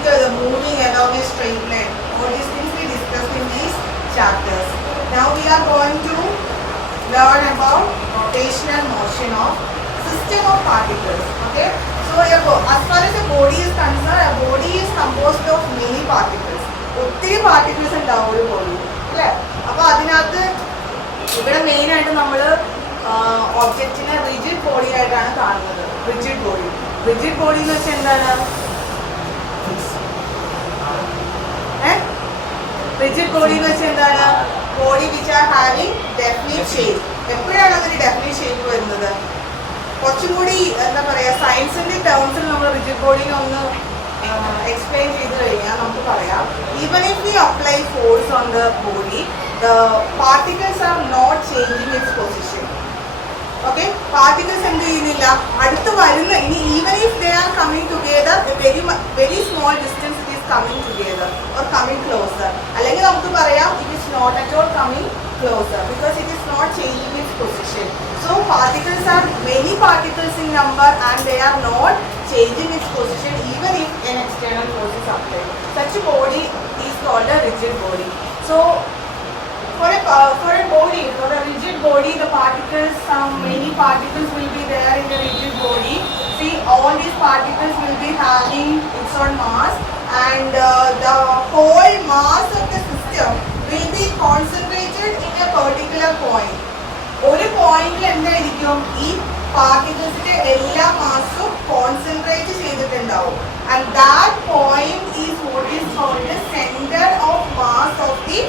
particles moving along a straight line. All these things we discussed in these chapters. Now we are going to learn about rotational motion of system of particles. Okay. So as far as a body is concerned, a body is composed of many particles. ഒത്തിരി particles ഉണ്ടാവും ഒരു body അല്ലേ. അപ്പോൾ അതിനകത്ത് ഇവിടെ മെയിനായിട്ട് നമ്മൾ ഒബ്ജക്റ്റിനെ റിജിഡ് ബോഡി ആയിട്ടാണ് കാണുന്നത്. റിജിഡ് ബോഡി എന്ന് വെച്ചാൽ എന്താണ്? റിജിഡ് ബോഡി എന്ന് വെച്ചാൽ എന്താണ്? Body which are having definite shape. എപ്പോഴാണ് അതിന് ഡെഫിനിറ്റ് ഷേപ്പ് വരുന്നത്? കുറച്ചും കൂടി എന്താ പറയുക, സയൻസിന്റെ ടേംസിൽ നമ്മൾ റിജിഡ് ബോഡിനെ ഒന്ന് explain ചെയ്തു കഴിഞ്ഞാൽ നമുക്ക് പറയാം, even if we apply force on the body, the particles are not changing its position. Okay, particles എന്ത് ചെയ്യുന്നില്ല, അടുത്ത് വരുന്ന ഇനി even if they are coming together, a very small distance it is coming together or coming closer, അല്ലെങ്കിൽ നമുക്ക് പറയാം it is not at all coming closer because it is not changing its position. So particles are many particles in number and they are not changing its position even if an external force is applied. Such a body is called a rigid body. So for a body, for a rigid body, the particles, many particles will be there in the rigid body. See, all these particles will be having its own mass and the whole mass of the system will be concentrated in a particular point. ഒരു പോയിന്റിൽ എന്തായിരിക്കും, ഈ പാർട്ടിക്കിൾസിന്റെ എല്ലാ മാസും concentrate ചെയ്തിട്ടുണ്ടാവും. And that point is what is called centre of mass of the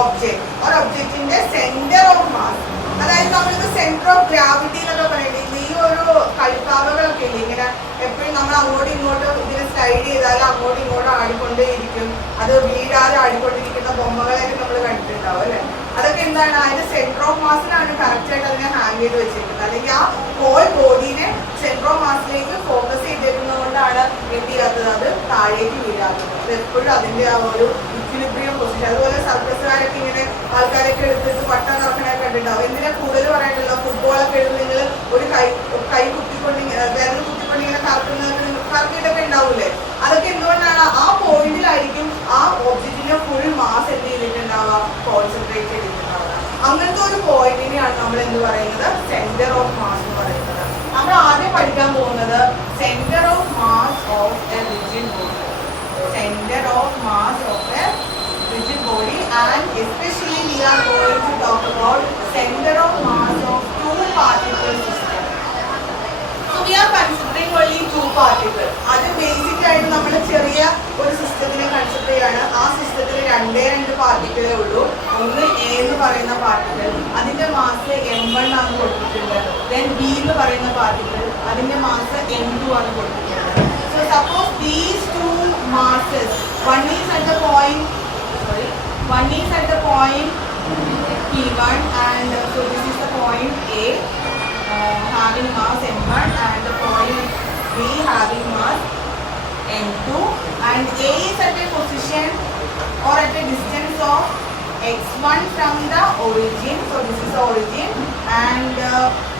object or ഒബ്ജക്റ്റിന്റെ centre of mass. അതായത് നമ്മളിത് സെന്റർ ഓഫ് ഗ്രാവിറ്റി എന്നൊക്കെ പറയുന്നത് ഈ ഒരു കളിപ്പാവകളൊക്കെ ഇല്ലേ, ഇങ്ങനെ എപ്പോഴും നമ്മൾ അങ്ങോട്ടും ഇങ്ങോട്ടും ഇതിനെ സ്ലൈഡ് ചെയ്താൽ അങ്ങോട്ടും ഇങ്ങോട്ടും ആടിക്കൊണ്ടേയിരിക്കും, അത് വീഴാതെ ആടിക്കൊണ്ടിരിക്കുന്ന ബൊമ്മകളെയൊക്കെ നമ്മൾ കണ്ടിട്ടുണ്ടാവും അല്ലേ. അതൊക്കെ എന്താണ്, അതിന്റെ സെന്റർ ഓഫ് മാസിനാണ് കറക്റ്റ് ആയിട്ട് അതിനെ ഹാങ് ചെയ്ത് വെച്ചിരിക്കുന്നത്. അല്ലെങ്കിൽ ആ ഹോൾ ബോഡീനെ സെന്റർ ഓഫ് മാസിലേക്ക് ഫോക്കസ് ചെയ്തേക്കുന്നത് കൊണ്ടാണ് എന്ത് ചെയ്യാത്തത്, അത് താഴേക്ക് വീഴാത്തത്. അത് എപ്പോഴും അതിന്റെ ആ ഒരു ഇക്വിലിബ്രിയം പൊസിഷൻ. അതുപോലെ സർക്കസുകാരൊക്കെ ഇങ്ങനെ ആൾക്കാരൊക്കെ എടുത്തിട്ട് വട്ടം കറക്കണൊക്കെ കണ്ടിട്ടുണ്ടാവും. എന്തിനാ കൂടുതൽ പറയാനുണ്ടല്ലോ, ഫുട്ബോളൊക്കെ എടുത്ത് നിങ്ങൾ ഒരു കൈ കുത്തിക്കൊണ്ട് വിരൽ കുത്തിക്കൊണ്ട് ഇങ്ങനെ കറക്കിയിട്ടൊക്കെ ഉണ്ടാവൂലേ. അതൊക്കെ എന്തുകൊണ്ടാണ്, ആ പോയിന്റിലായിരിക്കും ആ ഒബ്ജക്റ്റിന്റെ ഫുൾ മാസ് എന്ത് ചെയ്തിട്ടുണ്ടാവുക, കോൺസെൻട്രേറ്റ് ചെയ്തിട്ടുണ്ടാവുക. അങ്ങനത്തെ ഒരു പോയിന്റിനെയാണ് നമ്മൾ എന്ത് പറയുന്നത്, സെന്റർ ഓഫ് മാസ് എന്ന് പറയുന്നത്. നമ്മൾ ആദ്യം പഠിക്കാൻ പോകുന്നത് centre of mass of A rigid body. Center of mass of a rigid body and especially we are going to talk about center of mass of two particle system. So we are considering only two particles. അത് basic ആയിട്ട് നമ്മൾ ചെറിയ ഒരു സിസ്റ്റത്തിനെ consider ചെയ്യാണ്. ആ സിസ്റ്റത്തിൽ രണ്ട് പാർട്ടിക്കിളേ ഉള്ളൂ. ഒന്ന് എ എന്ന് പറയുന്ന പാർട്ടിക്കിൾ, അതിന്റെ മാസ് m1 ആണ് കൊടുത്തിട്ടുണ്ട്. ദെൻ ബി എന്ന് പറയുന്ന പാർട്ടിക്കിൾ, അതിന്റെ മാസ് m2 ആണ് കൊടുത്തിട്ടുണ്ട്. So suppose these two masses, one is at the point P1 and so this is the point A having mass m1 and the point B having mass m2 and A is at a position or at a distance of x1 from the origin, so this is the origin, and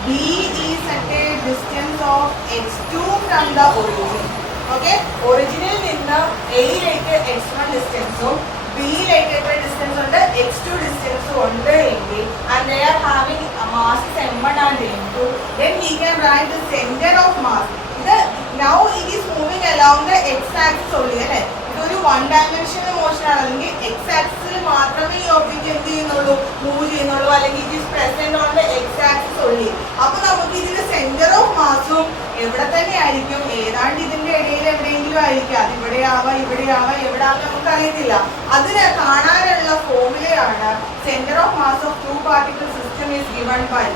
B is at a distance of x2 from the origin. Okay, ഒറിജിനിൽ നിന്ന് എയിലേക്ക് x1 ഡിസ്റ്റൻസും ബിയിലേക്ക് എത്ര distance ഉണ്ട്, x2 ഡിസ്റ്റൻസും ഉണ്ട് എങ്കിൽ and they are having masses m1 and m2, then we can write the center of mass. ഇത് now it is moving along the x axis only അല്ലേ. ഇതൊരു വൺ ഡയമെൻഷണൽ മോഷൻ ആണ്, അല്ലെങ്കിൽ X ആക്സിസിൽ മാത്രമേ ഈ ഒബ്ജക്റ്റ് എന്ത് ചെയ്യുന്നുള്ളൂ, മൂവ് ചെയ്യുന്നുള്ളൂ, അല്ലെങ്കിൽ it is present on the X axis only. അപ്പൊ നമുക്ക് ഇതിന്റെ സെന്റർ ഓഫ് മാസും എവിടെ തന്നെ ആയിരിക്കും, ഏതാണ്ട് ഇതിന്റെ ഇടയിൽ എവിടെയെങ്കിലും ആയിരിക്കും. അത് ഇവിടെ ആവാം എവിടെ ആവാം നമുക്ക് അറിയത്തില്ല. അതിന് കാണാനുള്ള ഫോർമുലയാണ് centre of mass of two particle system is given by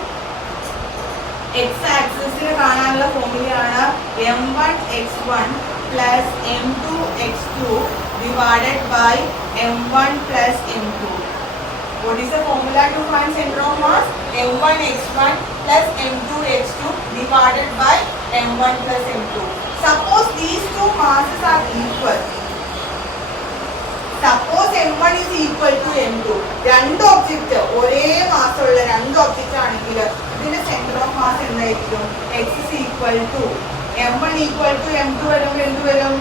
X ആക്സിസിന് കാണാനുള്ള ഫോർമുലയാണ് m1 x1 plus m2 x2 divided by m1 plus m2. What is the formula to find center of mass? m1 x1 plus m2 x2 divided by m1 plus m2. Suppose these two masses are equal. Suppose m1 is equal to m2. രണ്ട് object ഒരേ മാസമുള്ള രണ്ട് object ആണെങ്കിൽ ഇതിന്റെ centre of mass എന്തായിരിക്കും, x is equal to m1 equal to m2 വരുമ്പോൾ എന്ത് വരും,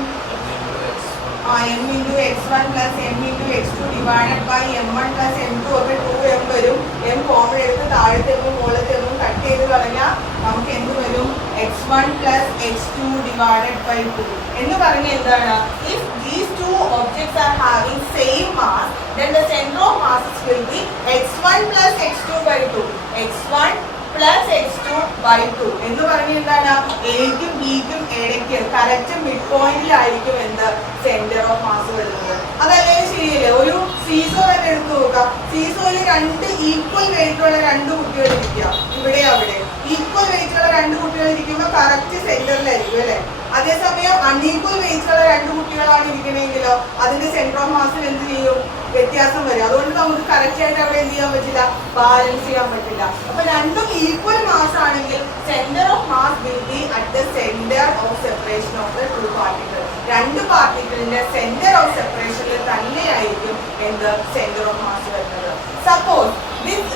x1 plus m into x2 divided by m1 plus m2 ഒക്കെ 2m വരും. m കോമൺ എടുത്ത് താഴത്തെ m മുകളിലത്തെ m കട്ട് ചെയ്ത് കളഞ്ഞാൽ നമുക്ക് എന്ത് വരും? x1 plus x2 divided by 2 എന്ന് പറഞ്ഞാൽ എന്താണ്? If these two objects are having same mass, then the center of masses will be x1 plus x2 by 2. x1 plus x2 by 2 എന്ന് പറഞ്ഞാൽ എന്താണ്? എയ്ക്കും ബിക്കും ഇടയ്ക്ക് കറക്റ്റ് മിഡ് പോയിന്റിലായിരിക്കും എന്ത്? സെന്റർ ഓഫ് മാസ് വരുന്നത്. അതല്ലേ ശരിയല്ലേ? ഒരു സീസോ തന്നെ എടുത്തു നോക്കാം. സീസോയിൽ രണ്ട് ഈക്വൽ വെയിറ്റുള്ള രണ്ട് കുട്ടികൾ ഇരിക്കുക, ഇവിടെ അവിടെ ഈക്വൽ വെയിറ്റുള്ള രണ്ട് കുട്ടികൾ ഇരിക്കുമ്പോൾ കറക്റ്റ് സെന്ററിലായിരിക്കും അല്ലെ. അതേസമയം അൺഈക്വൽ വെയിറ്റുള്ള രണ്ട് കുട്ടികളാണ് ഇരിക്കണമെങ്കിലോ അതിന്റെ സെന്റർ ഓഫ് മാസിൽ എന്ത് ചെയ്യും? വ്യത്യാസം വരും. അതുകൊണ്ട് നമുക്ക് കറക്റ്റ് ആയിട്ട് അവിടെ എന്ത് ചെയ്യാൻ പറ്റില്ല? ബാലൻസ് ചെയ്യാൻ പറ്റില്ല. അപ്പൊ രണ്ടും ഈക്വൽ മാസ് ആണെങ്കിൽ centre of mass will be at the centre of separation of the two particle. രണ്ട് പാർട്ടിക്കിളിന്റെ സെന്റർ ഓഫ് സെപ്പറേഷനിൽ തന്നെയായിരിക്കും എന്ത്? സെന്റർ ഓഫ് മാസ് വരുന്നത്. Suppose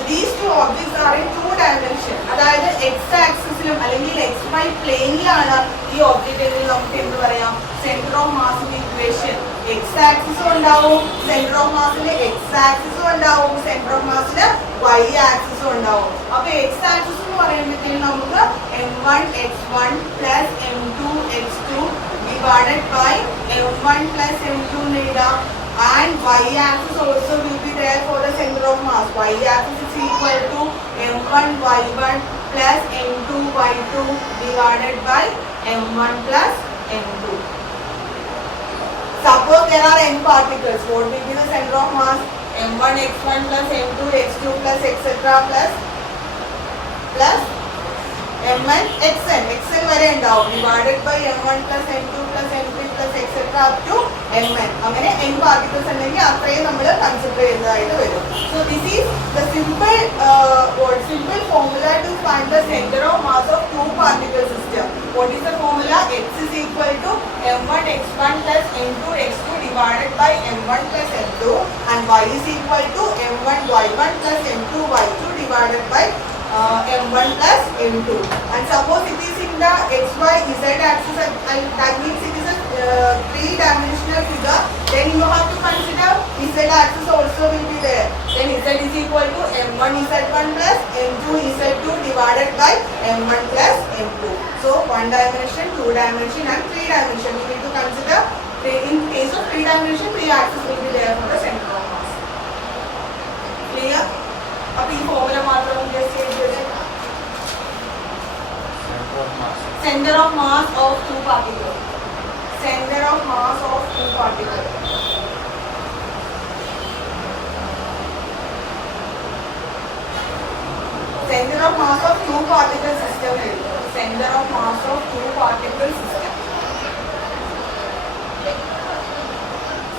these two objects are in two dimension, അതായത് എക്സ് ആക്സിസിലും അല്ലെങ്കിൽ എക്സ് വൈ പ്ലെയിനിലാണ് ഈ object എങ്കിൽ നമുക്ക് എന്ത് പറയാം? സെന്റർ ഓഫ് മാസിന്റെ ഇക്വേഷൻ എക്സ് ആക്സിസും ഉണ്ടാവും, സെന്റർ ഓഫ് മാസിന്റെ എക്സ് ആക്സിസും ഉണ്ടാവും, സെന്റർ ഓഫ് മാസിന്റെ വൈ ആക്സിസും ഉണ്ടാവും. അപ്പൊ എക്സ് ആക്സിസ് എന്ന് പറയുമ്പോഴത്തേക്കും നമുക്ക് m1 x1 plus m2 x2 divided by m1 plus m2 എന്ന് എഴുതാം. And y-axis also will be there for the center of mass. Y-axis is equal to m1 y1 plus m2 y2 divided by m1 plus m2. Suppose there are n particles. What will be the center of mass? m1 x1 plus m2 x2 plus etc. plus mn xn. xn വരെ ഉണ്ടാവും. Divided by m1 plus m2 plus m3 plus etc. up to mn. അങ്ങനെ n particles ഉണ്ടെങ്കിൽ അത്രയും നമ്മൾ consider ചെയ്യുന്നതായിട്ട് വരും. So this is the simple formula to find the center of mass of two particle system. What is the formula? X is equal to m1 x1 plus m2 x2 divided by m1 plus m2 and y is equal to m1 y1 plus m2 y2 divided by m1 plus m2. And suppose it is in the xy z axis, and that means it is a three-dimensional figure, then you have to consider z axis also will be there. Then z is equal to m1 z1 plus m2 z2 divided by m1 plus m2. So one dimension, two dimension and three dimension. We need to consider in case of three dimension, three axis will be there for the center of mass. Clear? अब ये formula मात्र हम कैसे लिखेंगे? Center of mass of two particles. Center of mass of two particles. Center of mass of two particle system है. Center of mass of two particle system.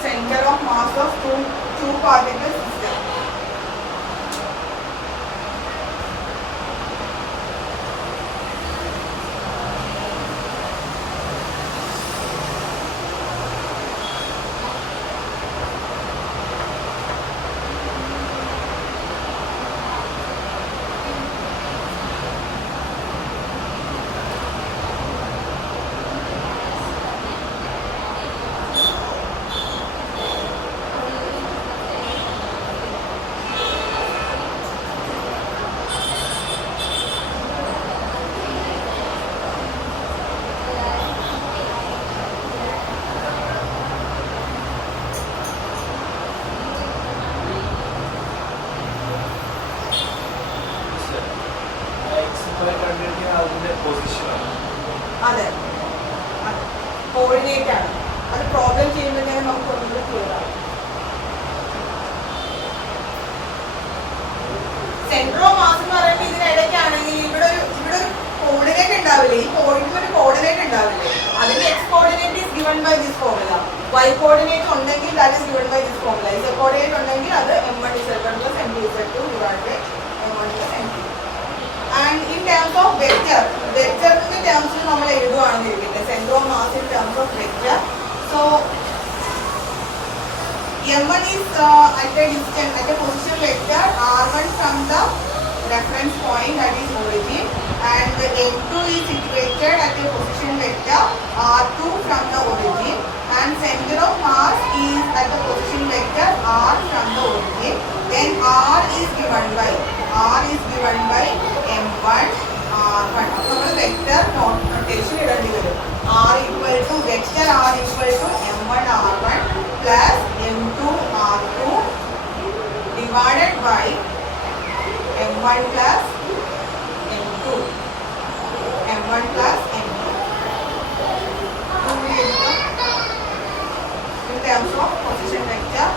Center of mass of two particle system. അതെ, coordinate ആണ്. അത് problem ചെയ്യുമ്പോഴത്തേക്കും നമുക്ക് ഒന്നുകൂടെ clear ആവും. Centre of mass എന്ന് പറയുമ്പോൾ ഇതിനിടയ്ക്കാണെങ്കിൽ ഇവിടെ ഒരു കോർഡിനേറ്റ് ഉണ്ടാവില്ലേ, ഈ പോയിന്റിൽ ഒരു കോർഡിനേറ്റ് ഉണ്ടാവില്ലേ, അതിന്റെ X coordinate is given by this formula. Y coordinate ഉണ്ടെങ്കിൽ that is given by this formula. Z coordinate ഉണ്ടെങ്കിൽ അത് m1 z1 plus m2 z2 divided by m1 plus m2. And in terms of vector, vectorന്റെ ടേംസിൽ നമ്മൾ എഴുതുവാണെന്നിരിക്കട്ടെ, centre of mass in terms of vector. So m1 is at a distance, at a position vector r1 from the reference point, that is origin, and m2 is situated at a position vector r2 from the origin, and center of mass is at the then R is given by M1 R1. അപ്പോൾ നമ്മൾ vector notation ഇടേണ്ടി വരും. R equal to vector R equal to M1 R1 plus M2 R2 divided by M1 plus M2. M1 plus M2. In terms of position vector.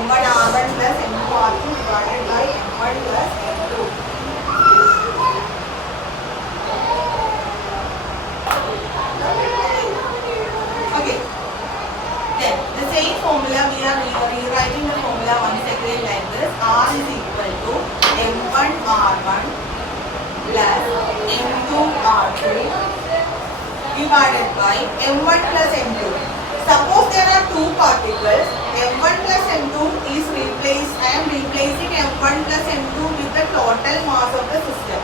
M1 R1 plus M2 R2 divided by M1 plus M2. Okay. Then the same formula we are rewriting the formula once again like this. R is equal to M1 R1 plus M2 R2 divided by M1 plus M2. Suppose there are two particles, M1 plus M2 is replaced. I am replacing M1 plus M2 with the total mass of the system.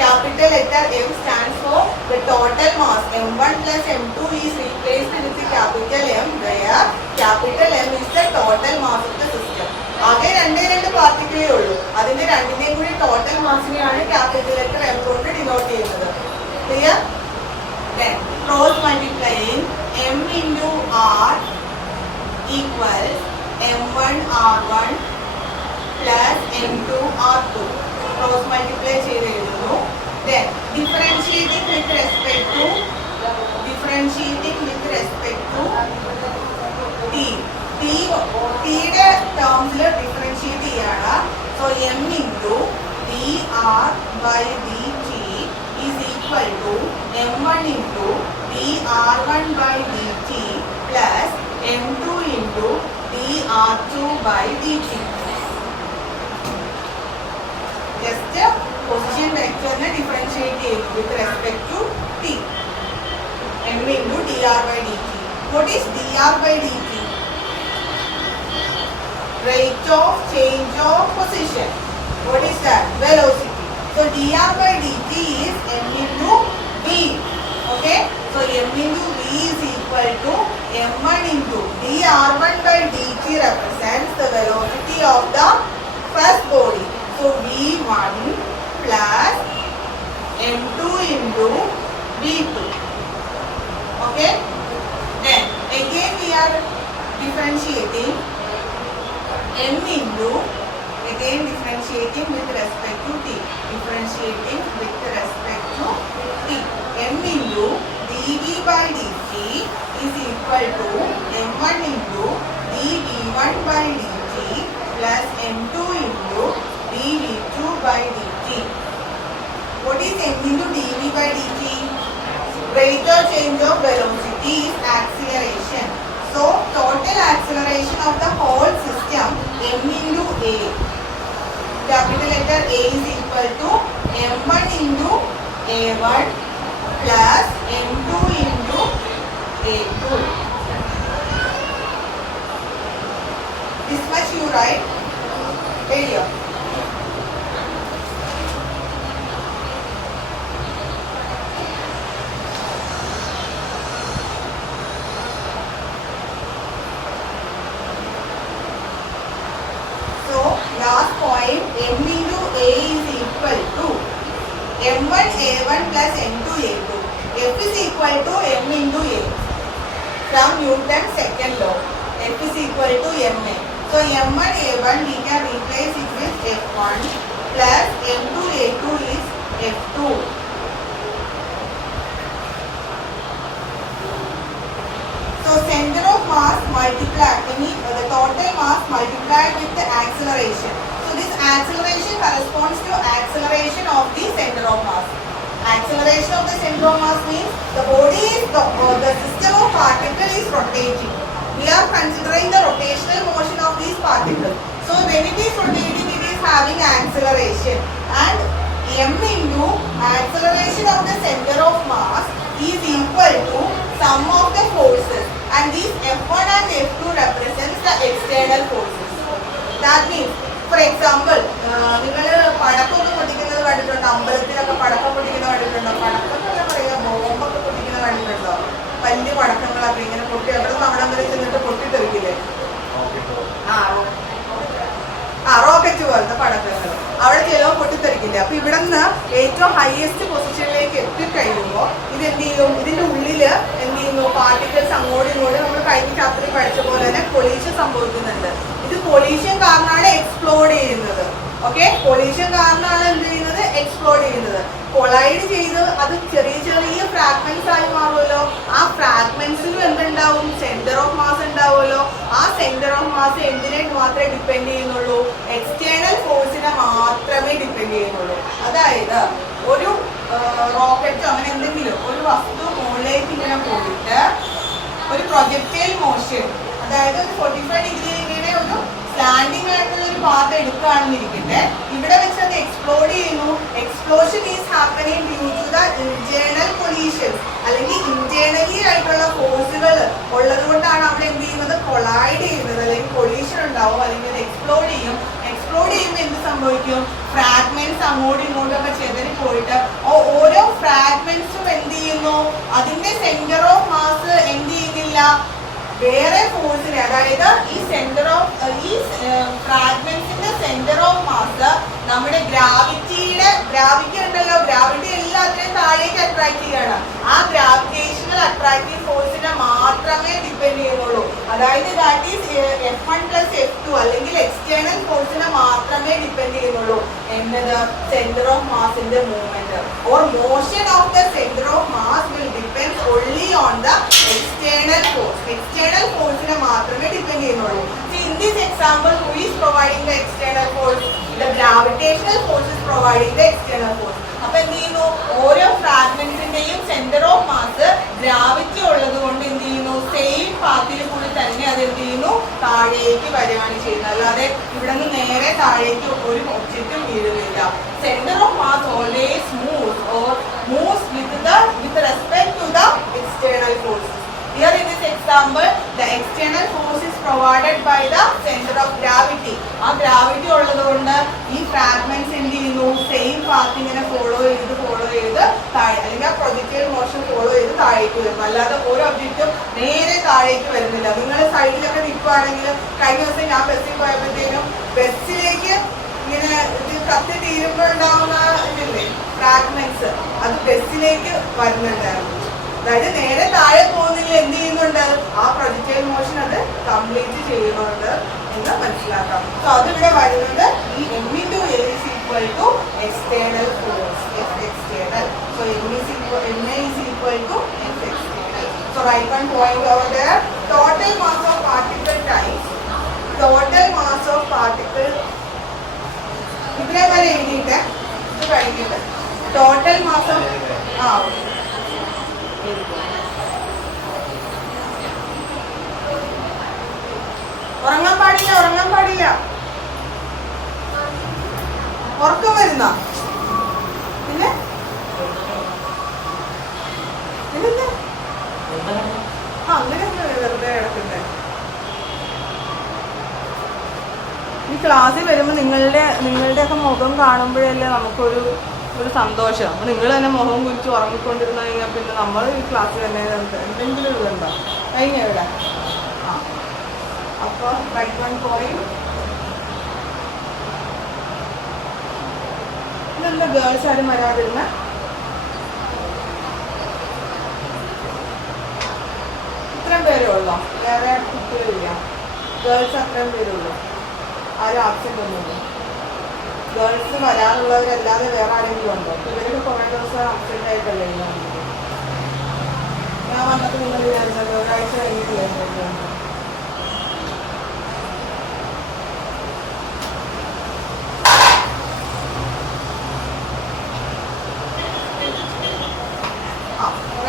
Capital letter M stands for the total mass. M1 plus M2 is replaced with the capital M, where capital M is the total mass of the system. ആകെ രണ്ട് പാർട്ടിക്കിളേ ഉള്ളൂ. അതിന്റെ രണ്ടിന്റെയും കൂടി total മാസിനെയാണ് capital letter M കൊണ്ട് denote ചെയ്യുന്നത്. Clear? Then cross multiplying M into R equals M1 R1 plus M2 R2. Cross multiply ചെയ്ത് എഴുതുന്നു. Then differentiating with respect to T. Tയുടെ ടേംസിൽ ഡിഫറൻഷിയേറ്റ് ചെയ്യാണ്. So M into dr by dt is equal to M1 into dr1 by dt plus M2 into dr2 by dt. Just position vector ne differentiate ചെയ്യുന്നു with respect to t. M into dr by dt. What is dr by dt? Rate of change of position. What is that? Velocity. So dr by dt is m into v. Okay. So m into v is equal to m1 into dr1 by dt represents the velocity of the first body. So v1 plus m2 into v2. Okay. Then again we are differentiating m into, again differentiating with respect to t. Differentiating with respect to t. M into dv by dt is equal to m1 into dv1 by dt plus m2 into dv2 by dt. What is m into dv by dt? Rate of change of velocity is acceleration. So total acceleration of the whole system m into a. Capital letter A is equal to m1 into a1 plus m2 into a2. This much you write earlier. Last point, m into a is equal to m1 a1 plus m2 a2. F is equal to m into a. From Newton's second law, F is equal to ma. So m1 a1 we can replace it with f1 plus m2 a2 is f2. So center of mass multiplied, the total mass multiplied with the acceleration. So this acceleration corresponds to acceleration of the center of mass. Acceleration of the center of mass means the body is, the system of particle is rotating. We are considering the rotational motion of these particles. So when it is rotating, it is having acceleration. And m into acceleration of the center of mass is equal to sum of the forces. And these F1 and F2 represents the external forces. That means, for example, നിങ്ങൾ പടക്കമൊക്കെ പൊട്ടിക്കുന്നത് കണ്ടിട്ടുണ്ടോ? അമ്പലത്തിലൊക്കെ പടക്കം പൊട്ടിക്കുന്നത് കണ്ടിട്ടുണ്ടോ? പടക്കം എന്നല്ല പറയുക, ബോംബൊക്കെ പൊട്ടിക്കുന്നത് കണ്ടിട്ടുണ്ടോ? വലിയ അല്ലേ? അപ്പൊ ഇവിടെ നിന്ന് ഏറ്റവും ഹയസ്റ്റ് പൊസിഷനിലേക്ക് എത്തിക്കഴിയുമ്പോൾ ഇത് എന്ത് ചെയ്യും? ഇതിന്റെ ഉള്ളില് എന്ത് ചെയ്യുന്നു? പാർട്ടിക്കിൾസ് അങ്ങോട്ടും ഇങ്ങോട്ടും നമ്മൾ കഴിഞ്ഞ ചാപ്റ്ററിൽ പഠിച്ച പോലെ തന്നെ കൊളീഷൻ സംഭവിക്കുന്നുണ്ട്. ഇത് കൊളീഷൻ കാരണമാണ് എക്സ്പ്ലോഡ് ചെയ്യുന്നത്. ഓക്കെ, കൊളീഷൻ കാരണമാണ് എന്ത് ചെയ്യുന്നത്? എക്സ്പ്ലോഡ് ചെയ്യുന്നത്. കൊളൈഡ് ചെയ്ത് അത് ചെറിയ ചെറിയ ഫ്രാഗ്മെന്റ്സ് ആയി മാറുമല്ലോ. ആ ഫ്രാഗ്മെന്റ്സിലും എന്തുണ്ടാവും? സെന്റർ ഓഫ് മാസ് ഉണ്ടാവുമല്ലോ. ആ സെന്റർ ഓഫ് മാസ് എന്തിനെ മാത്രമേ ഡിപ്പെൻഡ് ചെയ്യുന്നുള്ളൂ? എക്സ്റ്റേണൽ ഫോഴ്സിനെ മാത്രമേ ഡിപ്പെൻഡ് ചെയ്യുന്നുള്ളൂ. അതായത് ഒരു റോക്കറ്റോ അങ്ങനെ എന്തെങ്കിലും ഒരു വസ്തു മുകളിലേക്ക് ഇങ്ങനെ പോയിട്ട് ഒരു പ്രൊജക്ടൈൽ മോഷൻ, അതായത് ഒരു 45 ഡിഗ്രി ഇങ്ങനെ ഒരു സ്റ്റാൻഡിംഗ് ആയിട്ടുള്ള ഒരു പാത്ത് എടുക്കുകയാണെന്നിരിക്കട്ടെ, ഇവിടെ വെച്ച് അത് എക്സ്പ്ലോഡ് ചെയ്യുന്നു. Explosion is happening due to the internal collisions, അല്ലെങ്കിൽ ഇന്റേണലി ആയിട്ടുള്ള ഫോഴ്സുകൾ ഉള്ളത് കൊണ്ടാണ് അവിടെ എന്ത് ചെയ്യുന്നത്? കൊളൈഡ് ചെയ്യുന്നത്, അല്ലെങ്കിൽ കൊളീഷൻ ഉണ്ടാവും, അല്ലെങ്കിൽ അത് എക്സ്പ്ലോഡ് ചെയ്യും. എക്സ്പ്ലോഡ് ചെയ്യുമ്പോൾ എന്ത് സംഭവിക്കും? ഫ്രാഗ്മെന്റ്സ് അങ്ങോട്ടും ഇങ്ങോട്ടും ഒക്കെ ചെതറി പോയിട്ട് ഓരോ ഫ്രാഗ്മെന്റ്സും എന്ത് ചെയ്യുന്നു? അതിന്റെ സെന്റർ ഓഫ് മാസ് എന്ത് ചെയ്യുന്നില്ല? വേറെ ഫോഴ്സിനെ, അതായത് ഈ സെന്റർ ഓഫ് ഈ ഫ്രാഗ്മെന്റ്സിന്റെ സെന്റർ ഓഫ് മാസ് നമ്മുടെ ഗ്രാവിറ്റി ഉണ്ടല്ലോ, ഗ്രാവിറ്റി എല്ലാത്തിനെയും താഴേക്ക് അട്രാക്ട് ചെയ്യാണ്. ആ ഗ്രാവിറ്റേഷണൽ അട്രാക്റ്റീവ് ഫോഴ്സിനെ മാത്രമേ ഡിപ്പെൻഡ് ചെയ്യുന്നുള്ളൂ. അതായത് ദാറ്റ് ഈസ് F1 + F2, അല്ലെങ്കിൽ എക്സ്റ്റേണൽ ഫോഴ്സിനെ മാത്രമേ ഡിപ്പെൻഡ് ചെയ്യുന്നുള്ളൂ. എന്നത് സെന്റർ ഓഫ് മാസിന്റെ movement or motion of the centre of mass will depend only on the external force. External ഫോഴ്സിനെ മാത്രമേ ഡിപ്പെൻഡ് ചെയ്യുന്നുള്ളൂ. In this example, who is providing the external force? The gravitational force is providing the external force. അപ്പൊ എന്ത് ചെയ്യുന്നു? ഓരോ ഫ്രാഗ്മെന്റ്സിന്റെയും centre of mass gravity ഉള്ളത് കൊണ്ട് എന്ത് ചെയ്യുന്നു? സെയിം പാത്തിൽ കൂടി തന്നെ അത് എന്ത് ചെയ്യുന്നു? താഴേക്ക് വരികയാണ് ചെയ്യുന്നത്. അല്ലാതെ ഇവിടെ നിന്ന് നേരെ താഴേക്ക് ഒരു ഒബ്ജക്റ്റും വീഴുന്നില്ല. Centre of mass always moves with respect to the external forces. Here in this example, the external force is provided by the center of gravity. ആ ഗ്രാവിറ്റി ഉള്ളത് കൊണ്ട് ഈ ഫ്രാഗ്മെന്റ്സ് എന്ത് ചെയ്യുന്നു? സെയിം പാത്ത് ഇങ്ങനെ ഫോളോ ചെയ്ത് താഴെ, അല്ലെങ്കിൽ ആ പ്രൊജക്ടൈൽ മോഷൻ ഫോളോ ചെയ്ത് താഴേക്ക് വരുന്നു. അല്ലാതെ ഓരോ ഒബ്ജക്റ്റും നേരെ താഴേക്ക് വരുന്നില്ല. നിങ്ങൾ സൈഡിലൊക്കെ നിൽക്കുകയാണെങ്കിൽ, കഴിഞ്ഞ ദിവസം ഞാൻ ബസ്സിൽ പോയപ്പോഴത്തേനും ബസ്സിലേക്ക് ഇങ്ങനെ ഇത് കത്തി തീരുമ്പോഴുണ്ടാവുന്ന ഇതില്ലേ ഫ്രാഗ്മെന്റ്സ്, അത് ബസ്സിലേക്ക് വരുന്നുണ്ടായിരുന്നു. അതായത് നേരെ താഴെ പോകുന്നെങ്കിൽ എന്ത് ചെയ്യുന്നുണ്ട്? ആ പ്രൊജക്ടൈൽ മോഷൻ അത് കംപ്ലീറ്റ് ചെയ്യുന്നുണ്ട് എന്ന് മനസ്സിലാക്കാം. സോ അതിവിടെ വരുന്നത് ഈ M/A is equal to external force, F external. So MA is equal to F external. So write one point over there. Total mass of particle times total mass of particle. ഇവിടെ വരെ എഴുതിയിട്ട് ഇത് കഴിഞ്ഞിട്ട് total mass of ഉറങ്ങാൻ പാടില്ല. ഉറക്കം വരുന്ന പിന്നെ അങ്ങനെ വെറുതെ കിടക്കണ്ടേ? ഈ ക്ലാസ്സിൽ വരുമ്പോൾ നിങ്ങളുടെയൊക്കെ മുഖം കാണുമ്പോഴല്ലേ നമുക്കൊരു സന്തോഷം. അപ്പോൾ നിങ്ങൾ തന്നെ മുഖം കുറിച്ച് ഉറങ്ങിക്കൊണ്ടിരുന്നു കഴിഞ്ഞാൽ പിന്നെ നമ്മൾ ഈ ക്ലാസ്സിൽ തന്നെ എന്തെങ്കിലും ഇതുണ്ടോ? കഴിഞ്ഞ ഇവിടെ അപ്പോൾ റൈറ്റ് വൺ പോയിന്റ്. ഇതെന്താ ഗേൾസ് ആരും വരാതിരുന്ന? ഇത്രയും പേരേ ഉള്ളോ? വേറെ കുട്ടികളില്ല? ഗേൾസ് അത്രയും പേരുള്ളൂ. ആരും ആബ്സെൻ്റ് ഒന്നുമില്ല. ഗേൾസ് വരാനുള്ളവരല്ലാതെ വേറെ ആരെങ്കിലും ഉണ്ടോ? ഇവരൊക്കെ കുറേ ദിവസം ആബ്സെൻ്റ് ആയിട്ടല്ലേ ഞാൻ വന്നിട്ട് നിങ്ങൾ വിചാരിച്ചത് ഒരാഴ്ച കഴിഞ്ഞിട്ടില്ല.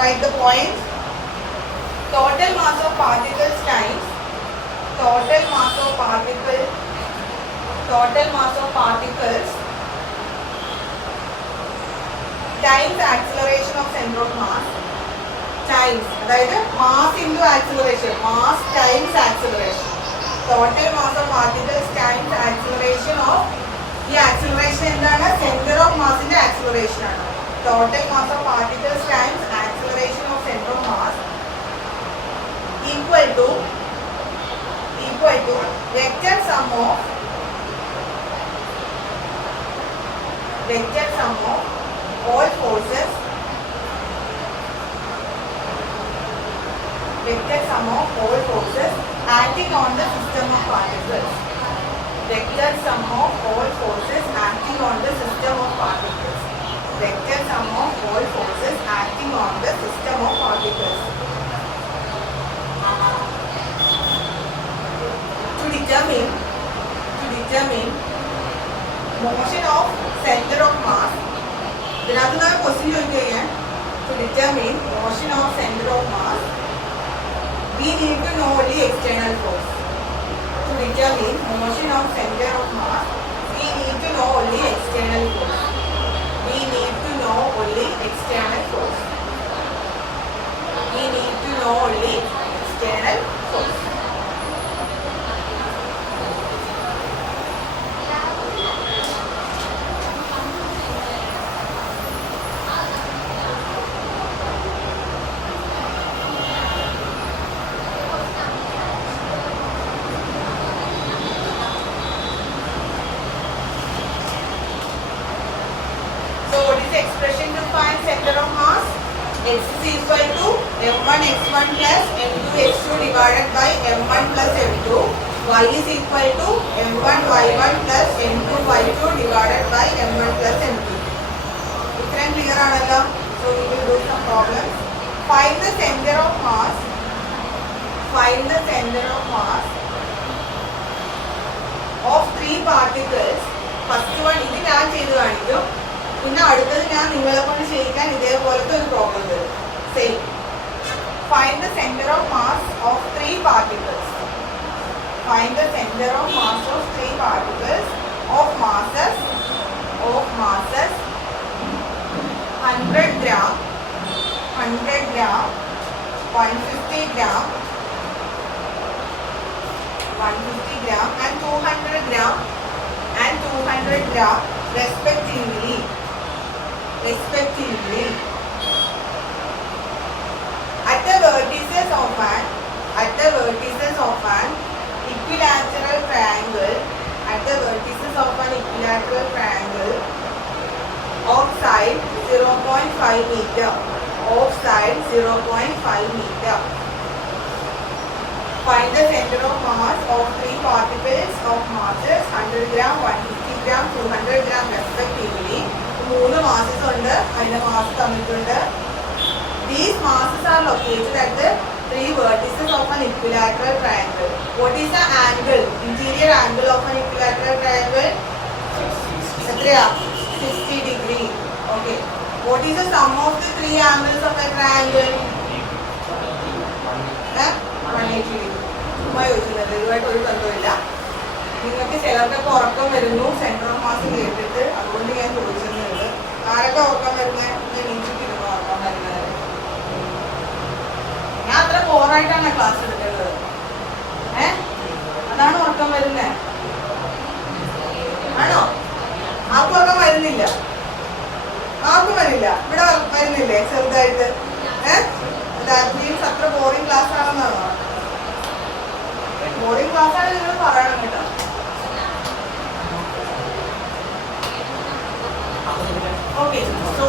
Write the point. Total mass of particles times total mass of particles times acceleration of center of mass times, അതായത് mass into acceleration, mass times acceleration. Total mass of particles times acceleration of, ഈ acceleration എന്താണ്? center of massന്റെ acceleration ആണ്. Total mass of particles times acceleration of center of mass equal to vector sum of vector sum of all forces, vector sum of all forces acting on the system of particles. Vector sum of all forces acting on the system of particles. Vector sum of all forces acting on the system of particles. To determine motion of center of mass. ഇതിനകത്ത് ഞാൻ question ചോദിക്കുകയാണ്. To determine motion of center of mass, we need to know only external force. To determine motion of center of mass, we need to know only external force. We need to know only external force. We need to know only external force. Expression to find center of mass. X is equal to m1 x1 plus m2 x2 divided by m1 plus m2. Y is equal to m1 y1 plus m2 y2 divided by m1 plus m2. It's clear aanallo. So we will do some problems. Find the center of mass. Find the center of mass of three particles. First one ഇത് ഞാൻ ചെയ്തു കാണിക്കും. പിന്നെ അടുത്തത് ഞാൻ നിങ്ങളെ കൊണ്ട് ചെയ്യിക്കാൻ ഇതേപോലത്തെ ഒരു പ്രോബ്ലം വരും. Same. Find the centre of mass of three particles. Find the centre of mass of three particles of masses 100 gram, 150 gram, 150 gram and 200 gram respectively. At the vertices of an equilateral triangle, of side 0.5 meter, Find the center of mass of three particles of masses 100 gram, 150 gram, 200 gram respectively. മൂന്ന് masses ഉണ്ട്. അതിന്റെ mass തന്നിട്ടുണ്ട്. These masses are located at the three vertices of an equilateral triangle. What is the angle? Interior angle of an equilateral triangle? 60 degree. Okay. What is the sum of the three angles of a triangle? 180 degree. ചുമ്മാ ചോദിക്കുന്നത് ഇതുമായിട്ട് ഒരു ബന്ധമില്ല. നിങ്ങൾക്ക് ചിലർക്കൊക്കെ ഉറക്കം വരുന്നു centre of mass കേട്ടിട്ട്, അതുകൊണ്ട് ഞാൻ ചോദിച്ചിരുന്നത്. ആരൊക്കെ ഉറക്കം വരുന്നത്? നീച്ചിട്ടിരുന്നു ഉറക്കം വരുന്നത്. ഞാൻ അത്ര ബോറായിട്ടാണ് ക്ലാസ് എടുക്കുന്നത്. അതാണ് ഉറക്കം വരുന്നത്. ആണോ? ആർക്കും ഉറക്കം വരുന്നില്ല. ഇവിടെ വരുന്നില്ലേ ചെറുതായിട്ട്? അത്ര ബോറിംഗ് ക്ലാസ് ആണെന്നാണോ? ബോറിംഗ് ക്ലാസ് ആണ് നിങ്ങൾ പറയണം കേട്ടോ. Okay, so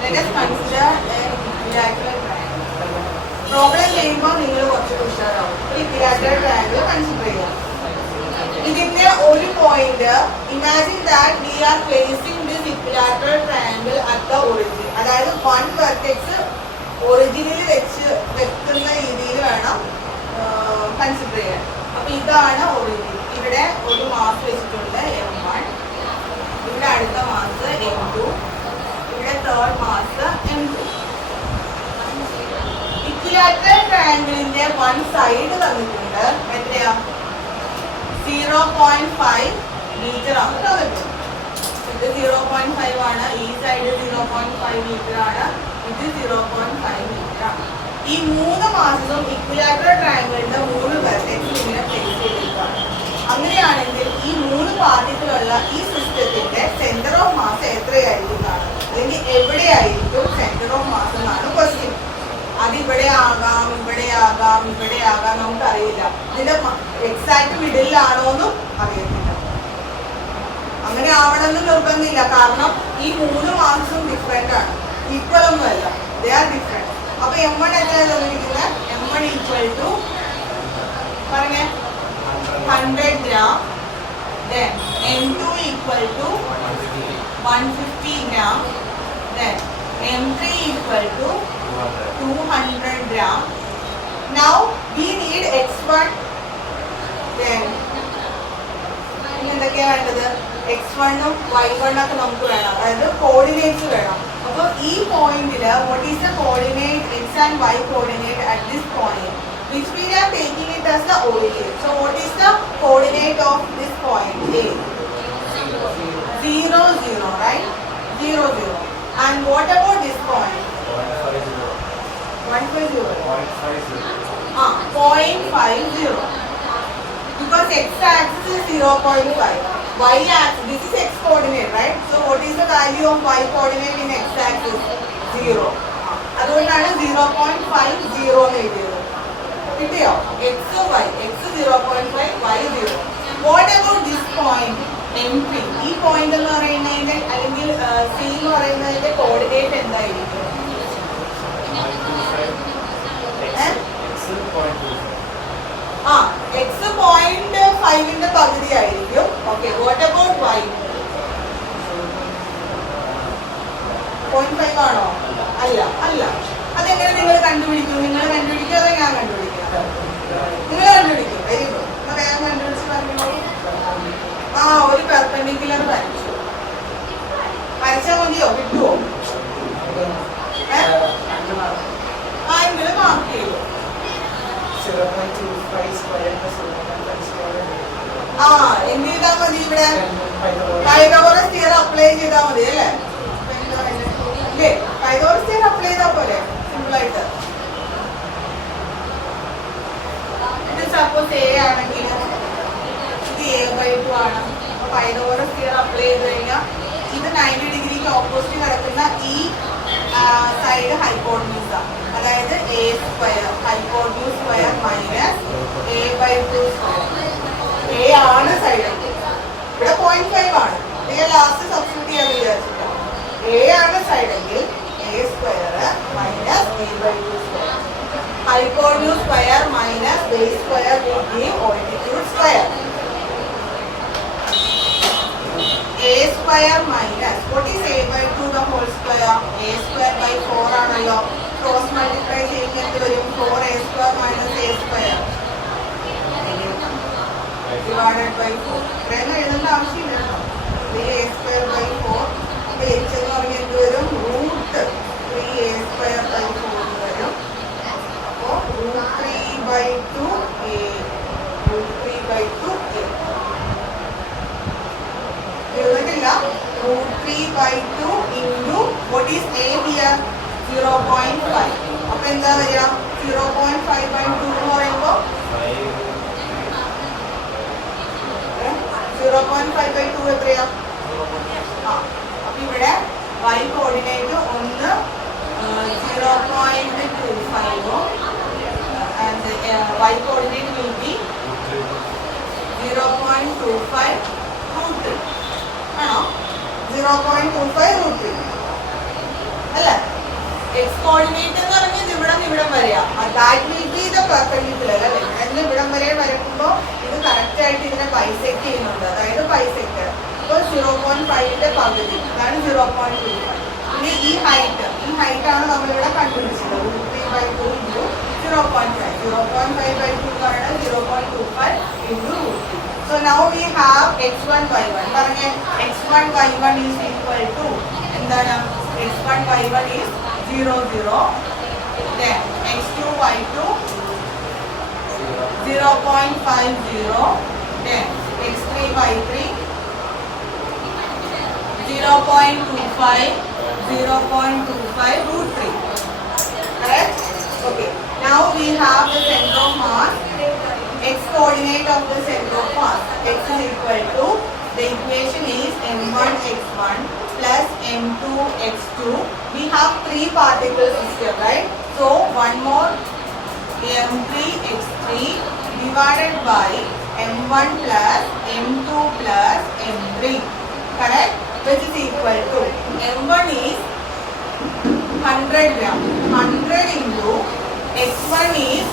let us consider an equilateral triangle. Problem ചെയ്യുമ്പോൾ നിങ്ങൾ കുറച്ച് ഉഷാറാവും. equilateral triangle കൺസിഡർ ചെയ്യാം. ഇതിന്റെ ഒരു point, imagine that we are placing this equilateral triangle at the origin. അതായത് one vertex ഒറിജിനിൽ വെക്കുന്ന രീതിയിൽ വേണം കൺസിഡർ ചെയ്യാൻ. അപ്പൊ ഇതാണ് ഒറിജിൻ. ഇവിടെ ഒരു മാസ് വെച്ചിട്ടുണ്ട് m1, ഇവിടെ അടുത്ത മാസ് m2, ഇവിടെ തേർഡ് മാസ് m2. ഇക്വിലാറ്ററൽ ട്രയാങ്കിളിന്റെ വൺ സൈഡ് തന്നിട്ടുണ്ട്. എത്രയാ? 0.5 മീറ്റർ ആണ് തന്നിട്ടുണ്ട്. ഇത് 0.5 ആണ്. ഈ സൈഡ് 0.5 മീറ്റർ ആണ്. ഇത് 0.5 മീറ്റർ ആണ്. ഈ മൂന്ന് മാസവും ഇക്വിലാറ്ററൽ ട്രയാങ്കിളിന്റെ മൂന്ന് വെർട്ടെക്സ് ഇങ്ങനെ പ്ലേസ് ചെയ്തിരിക്കുകയാണ്. അങ്ങനെയാണെങ്കിൽ ഈ മൂന്ന് പാർട്ടികളുള്ള ഈ സിസ്റ്റത്തിന്റെ സെന്റർ ഓഫ് മാസ് എത്രയായിരിക്കും എന്നാണ്, അല്ലെങ്കിൽ എവിടെയായിരിക്കും സെന്റർ ഓഫ് മാസ് എന്നാണ് ക്വസ്റ്റ്യൻ. അതിവിടെ ആകാം, നമുക്കറിയില്ല. ഇതിന്റെ എക്സാക്ട് മിഡിലാണോന്നും അറിയത്തില്ല. അങ്ങനെ ആവണമെന്ന് നിർബന്ധമില്ല. കാരണം ഈ 3 മാർക്സും ഡിഫറെന്റ് ആണ്, ഈക്വൽ ഒന്നും അല്ല, ദേ ആർ ഡിഫറെന്റ്. അപ്പൊ M1 എത്രയാണ് തന്നിരിക്കുന്നത്? M1 ഈക്വൽ ടു പറഞ്ഞേ 100 gram. Then M2 equal to 150 gram. Then M3 equal to 200 gram. Now we need X1. Then എന്തൊക്കെയാ വേണ്ടത്? X1 ഉം Y1 ഒക്കെ നമുക്ക് വേണം, അതായത് കോർഡിനേറ്റ്സ് വേണം. അപ്പൊ ഈ പോയിന്റില് what is the coordinate X and Y coordinate at this point, which we are taking it as the origin. So what is the coordinate of this point? A 0 0, right? 0 0. And what about this point? 150. 0.50. Because x-axis is 0.5. Y-axis, this is x coordinate, right? So what is the value of y coordinate in x-axis? 0. അതുകൊണ്ടാണ് 0.50 എന്ന് എഴുതിയത്. കിട്ടിയോ? x y, x 0.5, y 0. What about this point? M3. ഈ point എന്ന് പറയുന്നതിന്റെ അല്ലെങ്കിൽ C എന്ന് പറയുന്നതിന്റെ കോർഡിനേറ്റ് എന്തായിരിക്കും? x 0.5ന്റെ പകുതി ആയിരിക്കും. Okay, what about y? 0.5 ആണോ? അല്ല, അല്ല. അതെങ്ങനെ നിങ്ങൾ കണ്ടുപിടിക്കും? നിങ്ങൾ കണ്ടുപിടിക്കും അതോ ഞാൻ കണ്ടുപിടിക്കാം? നിങ്ങൾ കണ്ടുപിടിക്കും. Very good. എന്നാ വേഗം കണ്ടുപിടിച്ച് പറഞ്ഞോളൂ. ഒരു പെർപെൻഡിക്കുലർ വരച്ചു. വരച്ചാൽ മതിയോ? കിട്ടുമോ? എങ്കിലും മാർക്ക് ചെയ്തു. എന്ത് ചെയ്താൽ മതി? ഇവിടെ പൈതഗോറസ് തിയറം അപ്ലൈ ചെയ്താൽ മതി അല്ലേ? ഇല്ലേ? പൈതഗോറസ് തിയറം അപ്ലൈ ചെയ്താൽ പോലെ സിമ്പിൾ ആയിട്ട്. ഇത് സപ്പോസ് എ ആണെങ്കിൽ ഇത് A/2 ആണ്. അപ്പൊ പൈതഗോറസ് തിയറം അപ്ലൈ ചെയ്ത് കഴിഞ്ഞാൽ ഇത് 90 ഡിഗ്രിക്ക് ഓപ്പോസിറ്റ് കിടക്കുന്ന ഈ സൈഡ് ഹൈപ്പോട്ടന്യൂസ് ആണ്. അതായത് A square hypotenuse square minus A/2 square. A ആണ് സൈഡ്, ഇവിടെ 0.5 ആണ്. നിങ്ങൾ ലാസ്റ്റ് സബ്സ്റ്റിറ്റ്യൂട്ട് ചെയ്യാൻ വിചാരിച്ചില്ല. A ആണ് സൈഡെങ്കിൽ A square minus A/2 square. Hypotenuse square minus base square will give altitude square. A square minus what is A/2 the whole square? A square by 4 ആണല്ലോ. Cross multiply ചെയ്യുന്നത് വരും 4A square minus A square divided by 4. ഇത്രയും എഴുതേണ്ട ആവശ്യമില്ലല്ലോ. 3A square by 4 h എന്ന് പറഞ്ഞിട്ട് വരും √3A square by 4 വരും. അപ്പോൾ √3/2 A √3/2 A എഴുതില്ല. √3/2 into what is A here? 0.5. അപ്പൊ എന്താ വരിക? 0.5/2 എന്ന് പറയുമ്പോൾ 0.5/2 എത്രയാ? അപ്പൊ ഇവിടെ y കോർഡിനേറ്റ് ഒന്ന് 0.25 and y coordinate will be 0.25 √3 ആണോ? 0.25 √3 അല്ലേ? x കോർഡിനേറ്റ് എന്ന് പറഞ്ഞത് ഇവിടം വരെയാ. that will be the perpendicular അല്ലേ? അതിന് ഇവിടം വരെ വരക്കുമ്പോൾ ഇത് കറക്റ്റ് ആയിട്ട് ഇതിനെ ബൈസെക്ട് ചെയ്യുന്നുണ്ട്, അതായത് ബൈസെക്ടർ. ഇപ്പോൾ 0.5ന്റെ പകുതി, അതാണ് 0.25. പിന്നെ ഈ ഹൈറ്റ് ആണ് നമ്മളിവിടെ കണ്ടുപിടിച്ചത്. √3/2 into 0.5. 0.5/2 എന്ന് പറയുന്നത് 0.25 into √3. So now we have x1 y1. പറഞ്ഞേ x1 y1 is equal to എന്താണ്? x1 y1 is 0 0. Then x2 y2 0.50. Then x3 y3 0.25 √3. Correct? Okay. Now we have the center of mass. X coordinate of the center of mass. X is equal to, the equation is m1 x1 plus m2 x2. We have 3 particle system, right? So one more m3 x3 divided by m1 plus m2 plus m3. correct, which is equal to m1 is 100 gram. 100 into x1 is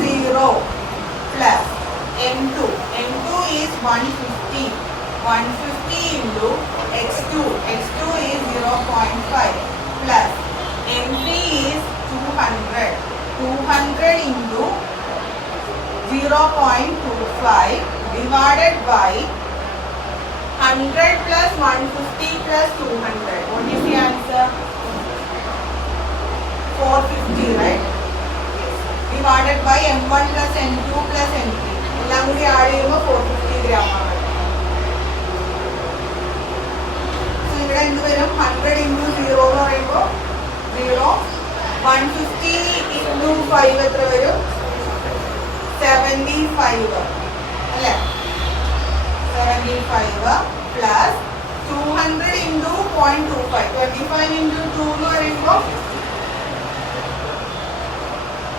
0 plus m2. m2 is 150. 150 into x2. x2 is 0.5 plus m3 is 200. 200 into 0.25 divided by 100 plus 150 plus 200. What is the answer? 450, right? Divided by m1 plus m2 plus m3. എല്ലാം കൂടി add ചെയ്യുമ്പോൾ 450 gram ആണ്. So ഇവിടെ എന്ത് വരും? 100 into 0 എന്ന് പറയുമ്പോൾ 0. 150 into 5 എത്ര വരും? 75 അല്ലേ? 75 plus 200 into 0.25. 25 into 2 എന്ന് പറയുമ്പോൾ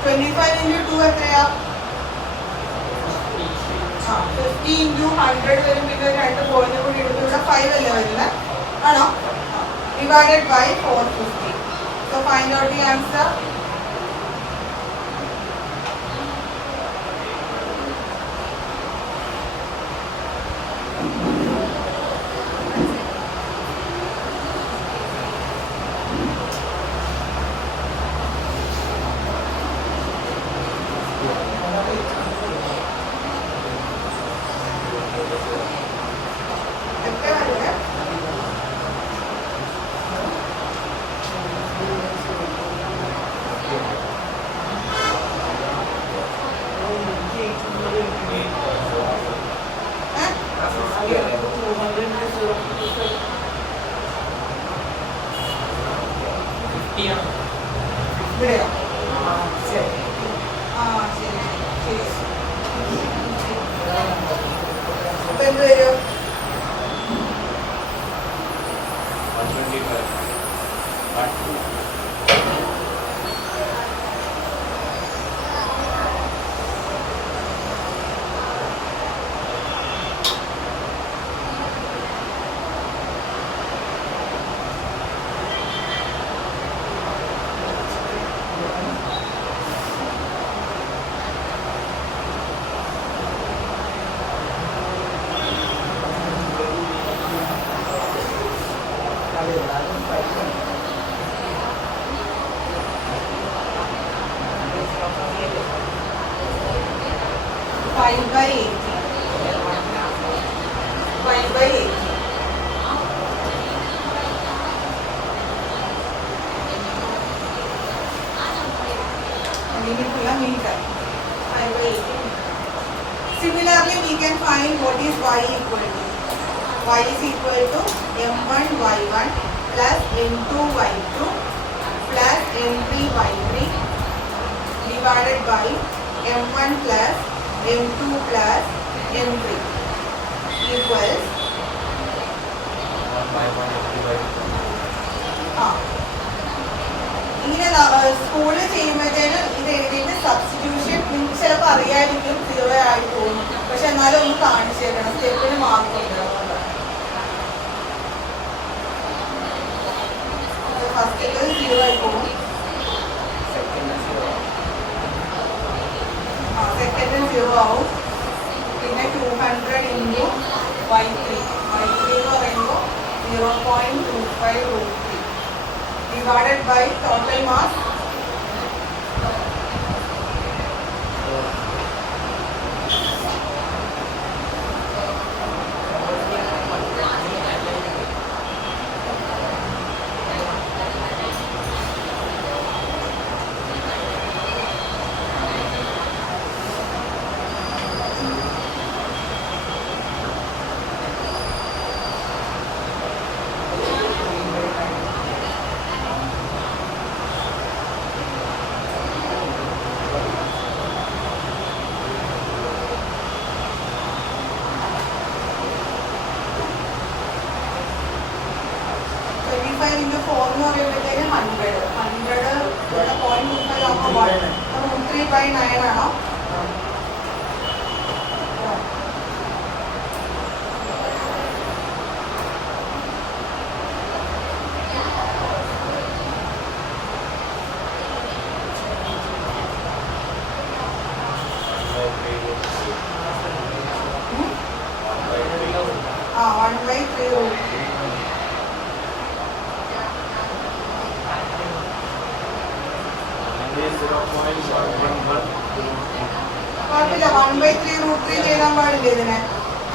25 into 2 എത്രയാ? 50 into 100 വരും. പിന്നെ രണ്ട് പോയിന്റ് കൂടി എടുത്ത് ഇവിടെ 5 അല്ലേ വരുന്നത്? ആണോ? Divided by 450. So find out the answer. ഇവിടെയോ? ശരി. ശരി. അപ്പൊ എന്ത് വരും? 125. by 80. 5 by 80. Meter. 5 by 80. Similarly, we can find what is y equal to. Y is equal to m1 y1 plus m2 y2 plus m3 y3 divided by m1 plus m2 plus m3 equals 1 by 1 ഇങ്ങനെ സ്കൂളിൽ ചെയ്യുമ്പോഴത്തേനും ഇത് എഴുതിയിട്ട് substitution നിങ്ങൾക്ക് ചിലപ്പോൾ അറിയാതിരിക്കും 0 ആയി പോകും. പക്ഷെ എന്നാലും ഒന്ന് കാണിച്ചു തരണം, സ്റ്റെപ്പിന് മാർക്ക് ഉണ്ട്. ഫസ്റ്റ് 0 ആയി പോകും, സെക്കൻഡ് 0 ആവും. പിന്നെ 200 into y3 എന്ന് പറയുമ്പോൾ 0.25 divided by total mass 25 into 4 എന്ന് പറയുമ്പോഴത്തേക്കും 100 ഇവിടെ 0.25 ആകുമ്പോൾ 3/9 ആണോ? കുഴപ്പമില്ല. 1/3 √3 എഴുതാൻ പാടില്ല ഇതിനെ.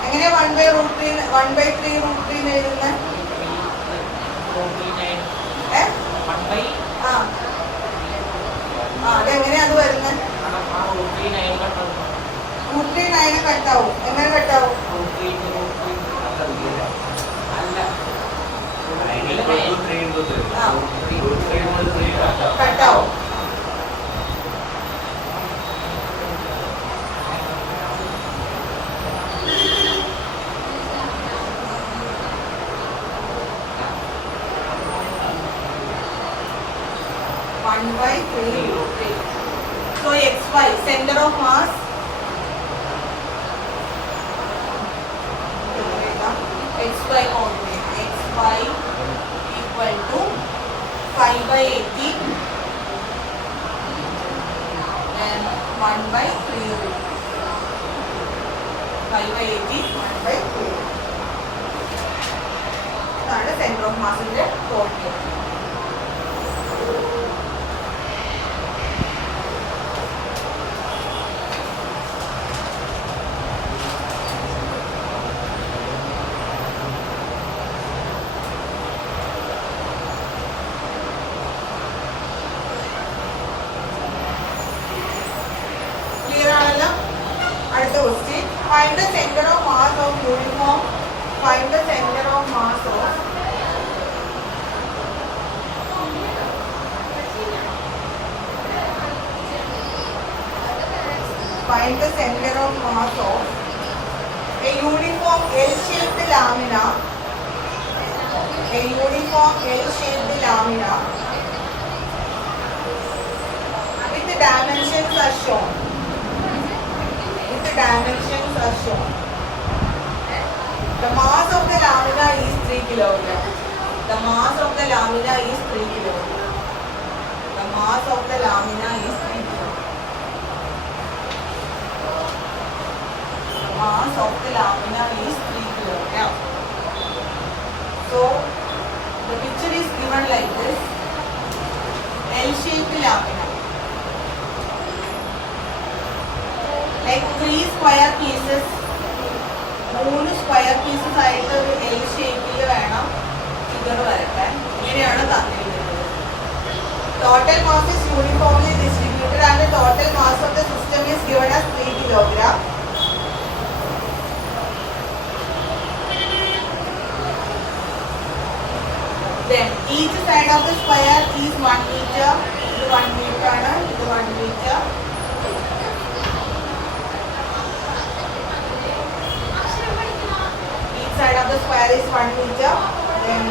എങ്ങനെയാ 1/√3 1/3 √3 എഴുതുന്നത്? അതെങ്ങനെയാ അത് വരുന്നത്? √3 9 കട്ടാവും. എങ്ങനെ കട്ടാവും? കട്ടാവും. So xy center of mass xy coordinate xy equal to 5/80 and 1/3 5/80 1/3 ഇതാണ് സെന്റർ ഓഫ് മാസിന്റെ coordinate. Find the center of mass of uniform. Find the center of mass of find the center of mass of a uniform L-shaped lamina. A uniform L-shaped lamina with the dimensions are shown. Dimensions are shown. The mass of the lamina is 3 kg. The mass of the lamina is 3 kg. The mass of the lamina is 3 kg. The mass of the lamina is 3 kg. So the picture is given like this. L-shaped lamina. Like 3 square pieces, 3 square pieces ആയിട്ട് ഒരു L ഷേപ്പിൽ വേണം figure വരക്കാൻ. ഇങ്ങനെയാണ് തന്നിരിക്കുന്നത്. Total mass is uniformly distributed and the total mass of the system is given as 3 kg. Then each side of the square is 1 meter. ഇത് 1 meter ആണ്, ഇത് 1 meter. Side of the square is 1 meter. Then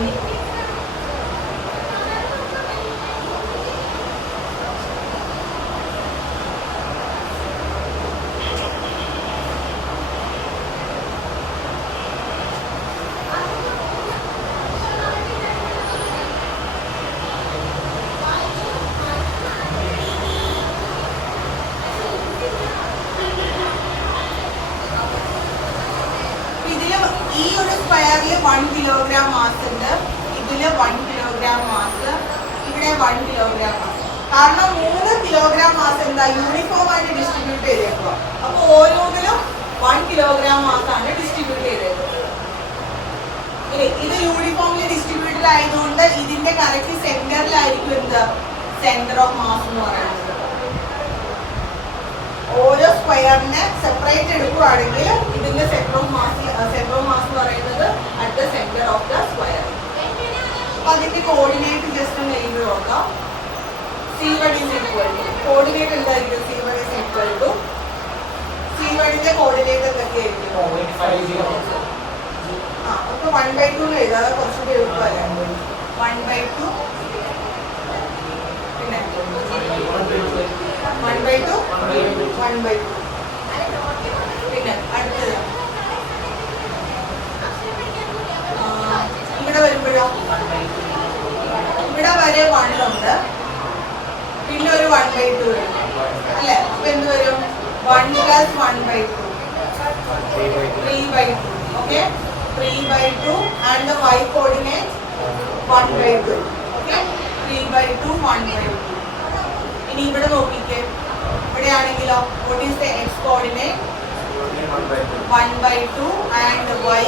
ഈ ഒരു സ്ക്വയറിൽ 1 kilogram mass ഉണ്ട്. ഇതിൽ 1 kilogram mass, ഇവിടെ 1 kilogram mass. കാരണം 3 കിലോഗ്രാം മാസ് എന്താ യൂണിഫോം ആയിട്ട് ഡിസ്ട്രിബ്യൂട്ട് ചെയ്തേക്കുക. അപ്പോൾ ഓരോന്നിലും 1 കിലോഗ്രാം മാസ് ആണ് ഡിസ്ട്രിബ്യൂട്ട് ചെയ്തേക്കുന്നത്. ഇത് യൂണിഫോമിൽ ഡിസ്ട്രിബ്യൂട്ടഡ് ആയതുകൊണ്ട് ഇതിന്റെ കറക്റ്റ് സെന്ററിലായിരിക്കും എന്ത് സെന്റർ ഓഫ് മാസ് എന്ന് പറയുന്നത്. ഓരോ സ്ക്വയറിനെ സെപ്പറേറ്റ് എടുക്കുകയാണെങ്കിൽ ഇതിന്റെ സെന്റർ ഓഫ് മാസ് എന്ന് പറയുന്നത് at the centre of the square. അപ്പൊ അതിന്റെ കോർഡിനേറ്റ് ജസ്റ്റ് ഒന്ന് എഴുതി നോക്കാം. C1 is equal to coordinate എന്തായിരിക്കും? C1 is equal to C1ന്റെ കോർഡിനേറ്റ് എന്തൊക്കെയായിരിക്കും? അപ്പൊ 1/2 എഴുതാം. അത് കുറച്ചുകൂടി എളുപ്പമല്ലേ? 1/2 പിന്നെ 1/2 1/2 പിന്നെ അടുത്തത് ഇവിടെ വരുമ്പോഴോ ഇവിടെ വരെ 1 ഉണ്ട്, പിന്നെ ഒരു 1/2 വരും അല്ലെ? അപ്പൊ എന്ത് വരും? 1 + 1/2 3/2. Okay, 3/2 and the y coordinate 1/2. Okay, 3/2 1/2. ഇനി ഇവിടെ നോക്കിക്കേ, ഇവിടെയാണെങ്കിലോ what is the x coordinate? 1/2 and y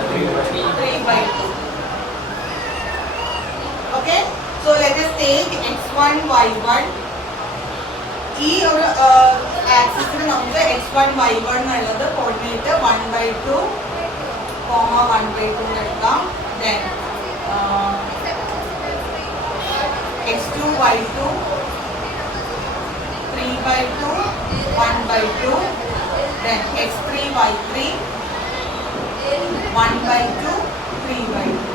3/2. Okay, so let us take x1 y1. ഈ ഒരു ആക്സിസിന് നമുക്ക് x1 y1 എന്നുള്ളത് കോർഡിനേറ്റ് 1/2 1/2 എടുക്കാം. then x2 y2 3/2 1/2. then x3 y3 1/2 3/2.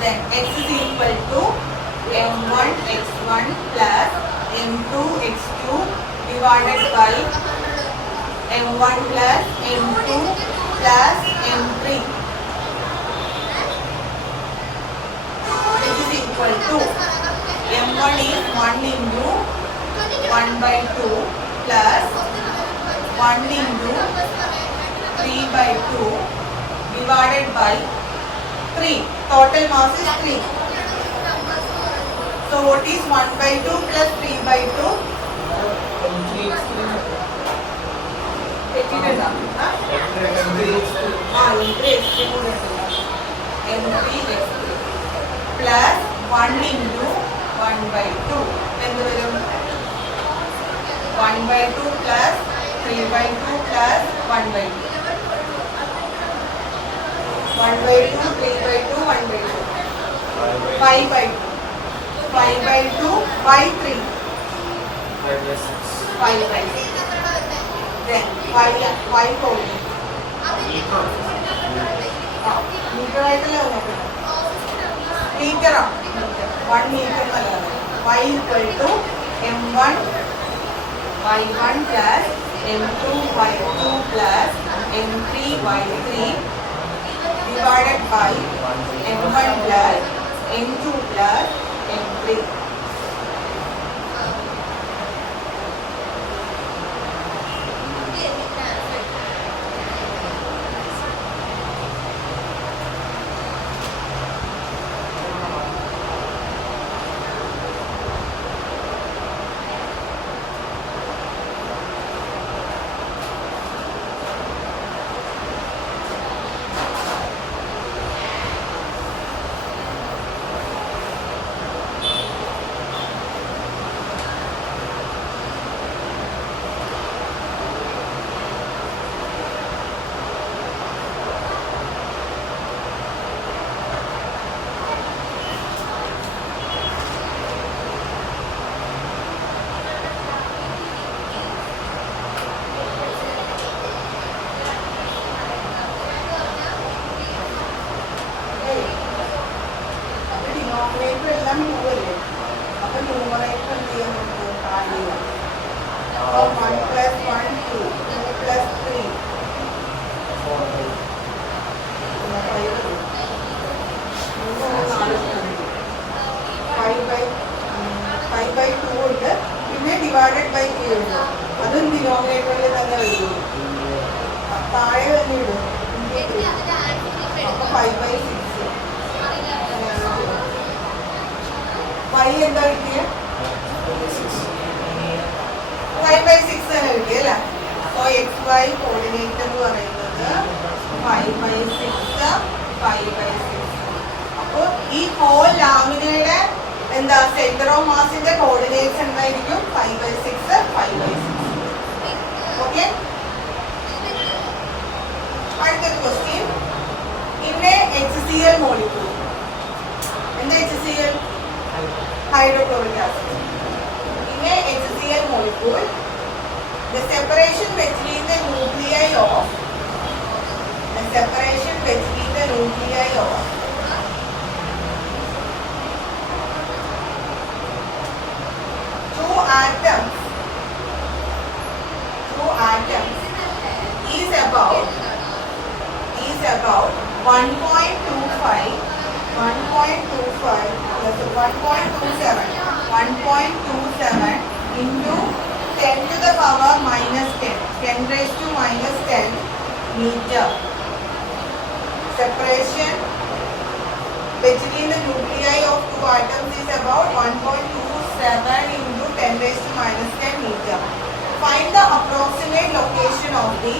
then x is equal to m1 x1 plus m2 x2 divided by m1 plus m2 plus m3. This is equal to m1 is 1 into 1/2 plus 1 into 3/2 divided by 3. Total mass is 3. So what is 1/2 plus 3/2? plus 1 into 1/2. എന്ത് വരും? 1/2 plus 3/2 plus 1/2. 1/2 3/2 1/2. 5/2. 5/2 by 3. 5/6. then y coordinate. Metre ആയിട്ടല്ലേ നോക്കണം. മീറ്ററാ 1 metre നല്ലതാണ്. y equal to m1 y1 plus m2 y2 plus m3 y3 divided by m1 plus m2 plus m3. എല്ലാം മൂവല്ലേ, അപ്പൊ numerator എന്ത് ചെയ്യാൻ നമുക്ക് ആദ്യം 1 plus 1 2 2 plus 3 5/2 ഉണ്ട്. പിന്നെ ഡിവൈഡഡ് ബൈ 3 ഉണ്ട്. അതും ഡിനോമിനേറ്ററിൽ തന്നെ വരുള്ളൂ. താഴെ തന്നെ ഇടും. അപ്പൊ 5/6. y എന്താ കിട്ടിയ 5/6 തന്നെ കിട്ടിയ അല്ലേ. സോ xy കോർഡിനേറ്റ് എന്ന് പറയുന്നത് 5/6 5/6. അപ്പോൾ ഈ ഹോൾ ലാമിനയുടെ എന്താ സെന്റർ ഓഫ് മാസിന്റെ കോർഡിനേറ്റ്സ് എന്തായിരിക്കും? 5/6 5/6. ഓക്കെ, അടുത്തൊരു ക്വസ്റ്റ്യൻ. ഇവിടെ HCl മോളിക്യൂൾ എന്താ? HCl hydrochloric acid. In a HCl molecule, the separation between the nuclei of two atoms is about 1.27 into 10 to the power minus 10 raised to minus 10 meter. Separation between the nuclei of two atoms is about 1.27 into 10 raised to minus 10 meter. Find the approximate location of the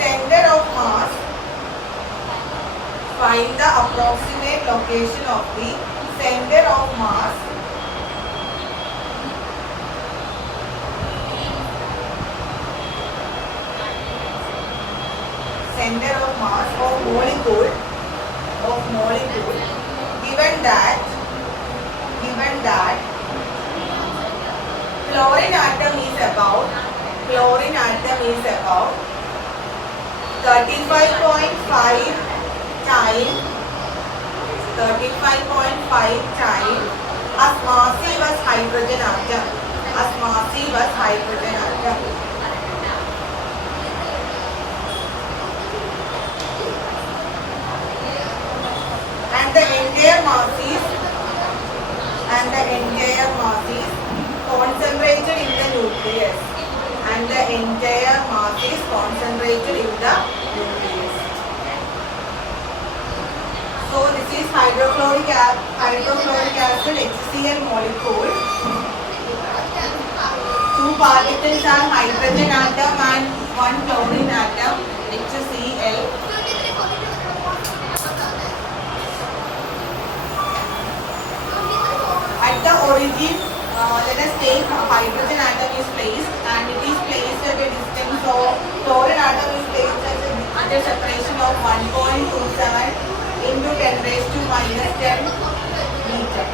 center of mass. Find the approximate location of the center of mass of molecule given that chlorine atom is about 35.5 times as massive as hydrogen atom. And the entire mass is concentrated in the nucleus. So this is hydrochloric acid HCl molecule. Two particles are hydrogen atom and one chlorine atom HCl. At the origin, let us take hydrogen atom is placed, and it is placed at a distance of chlorine atom is placed at a separation of 1.27 into 10 raised to minus 10 meter.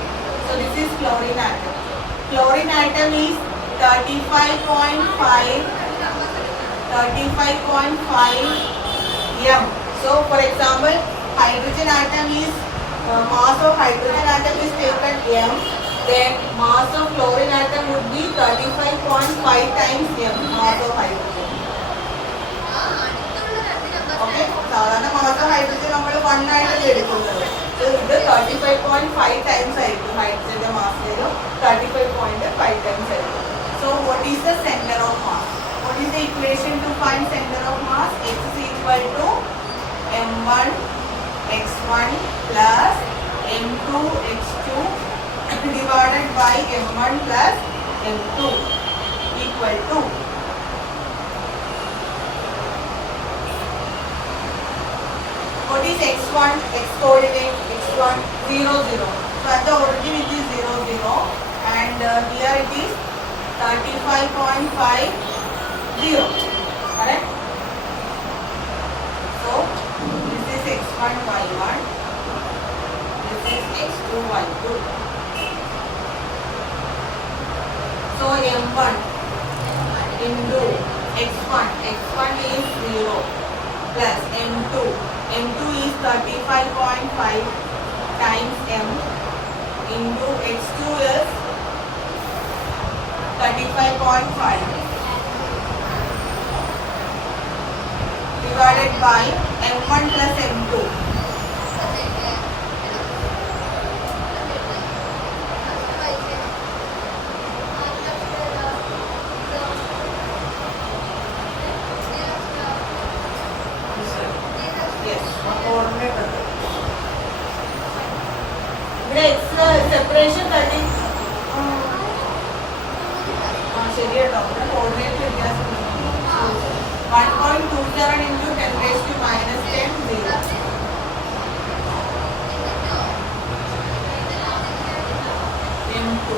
So this is chlorine atom. Chlorine atom is 35.5 m. So for example, hydrogen atom is mass of hydrogen atom is taken m, then mass of chlorine atom would be 35.5 times m, mass of hydrogen. Okay, സാധാരണ mass of hydrogen നമ്മൾ 1 ആയിട്ടല്ലേ എടുക്കുന്നത്. So ഇത് 35.5 times ആയിരിക്കും ഹൈഡ്രജന്റെ mass 35.5 times ആയിരിക്കും. So what is the center of mass? What is the equation to find center of mass? X is equal to m1 x1 plus m2 x2 divided by m1 plus m2 equal to what is x1? X coordinate x1 0 0. So at the origin it is 0 0 and here it is 35.5 0. Correct? So this is x1 y1. This is x2 y2. So m1 into x1 is 0 plus m2 is 35.5 times m into x2 is 35.5 divided by m1 plus m2. Separation 30. ശരിയാട്ടോ coordinate വ്യത്യാസം 1.27 into 10 raised to minus 10 0. m2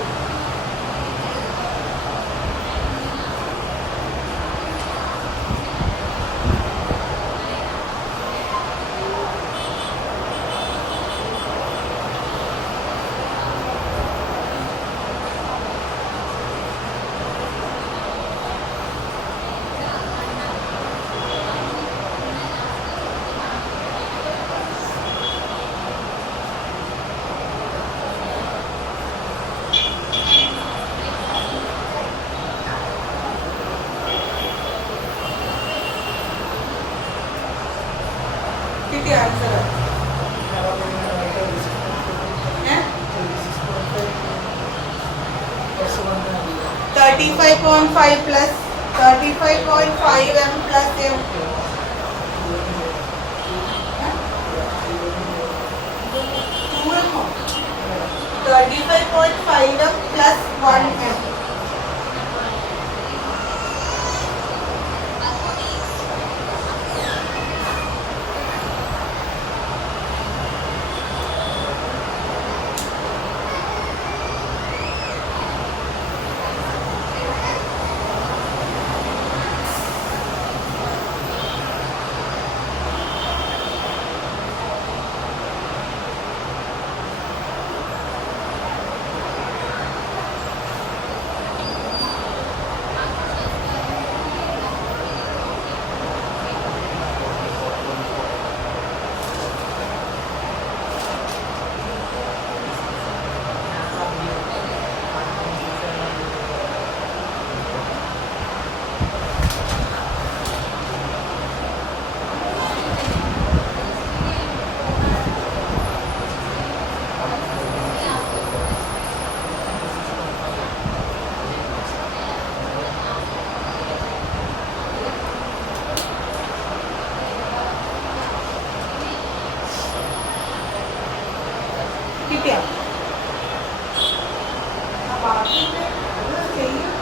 किती answer आहे 35.5 plus 35.5 m plus m 5m plus 1m. കിട്ടിയോ? ബാക്കി ചെയ്യും.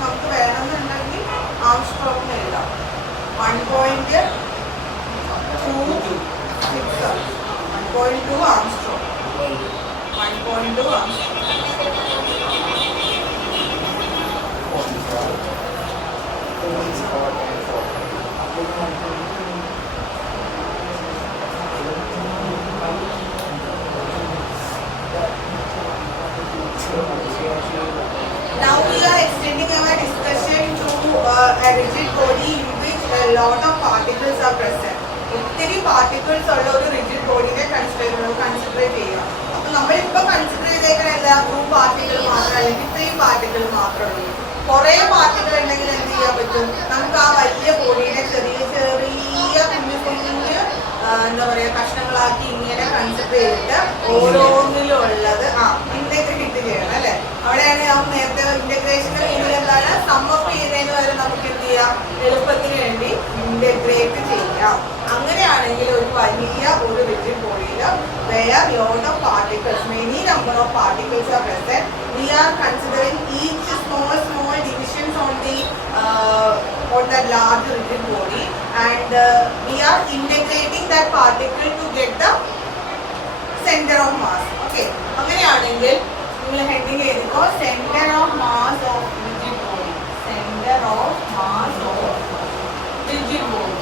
നമുക്ക് വേണമെന്നുണ്ടെങ്കിൽ Armstrong എഴുതാം. 1.26 1.2 Armstrong 1.2 Armstrong. Now we are extending our discussion to a rigid body in which a lot of particles are present. ഒത്തിരി particles ഉള്ള ഒരു റിജിഡ് ബോഡിനെ കൺസിഡർ ചെയ്യുക. അപ്പോൾ നമ്മളിപ്പോൾ കൺസിഡർ ചെയ്തേക്കുന്ന എല്ലാ 2 പാർട്ടിക്കിൾ മാത്രം അല്ലെങ്കിൽ 3 പാർട്ടിക്കിൾ മാത്രമേ ഉള്ളൂ. കുറേ പാർട്ടിക്കിൾ ഉണ്ടെങ്കിൽ എന്ത് ചെയ്യാൻ പറ്റും? നമുക്ക് ആ വലിയ ബോഡിനെ ചെറിയ ചെറിയ കുഞ്ഞു കുഞ്ഞു എന്താ പറയുക കഷ്ണങ്ങളാക്കി ഇങ്ങനെ കൺസിഡർ ചെയ്തിട്ട് ഓരോന്നിലും ഉള്ളത് ഇന്റഗ്രേറ്റ് ചെയ്യണം അല്ലേ? അവിടെയാണ് നമ്മൾ നേരത്തെ ഇന്റഗ്രേഷന്റെ മീനിങ് എന്താണ്? സമ്മപ്പ് ചെയ്യുന്നതിന് വരെ നമുക്ക് എന്ത് ചെയ്യാം? എളുപ്പത്തിന് വേണ്ടി ഇന്റഗ്രേറ്റ് ചെയ്യാം. അങ്ങനെയാണെങ്കിൽ ഒരു വലിയ ഒരു റിജിഡ് ബോഡിയിൽ where lot of particles, many number of particles are present, we are considering each small divisions on that large rigid body and we are integrating that particle to get the center of mass. Okay, അങ്ങനെയാണെങ്കിൽ നിങ്ങൾ heading ചെയ്തിട്ടോ centre of mass of rigid body, centre of mass of rigid body.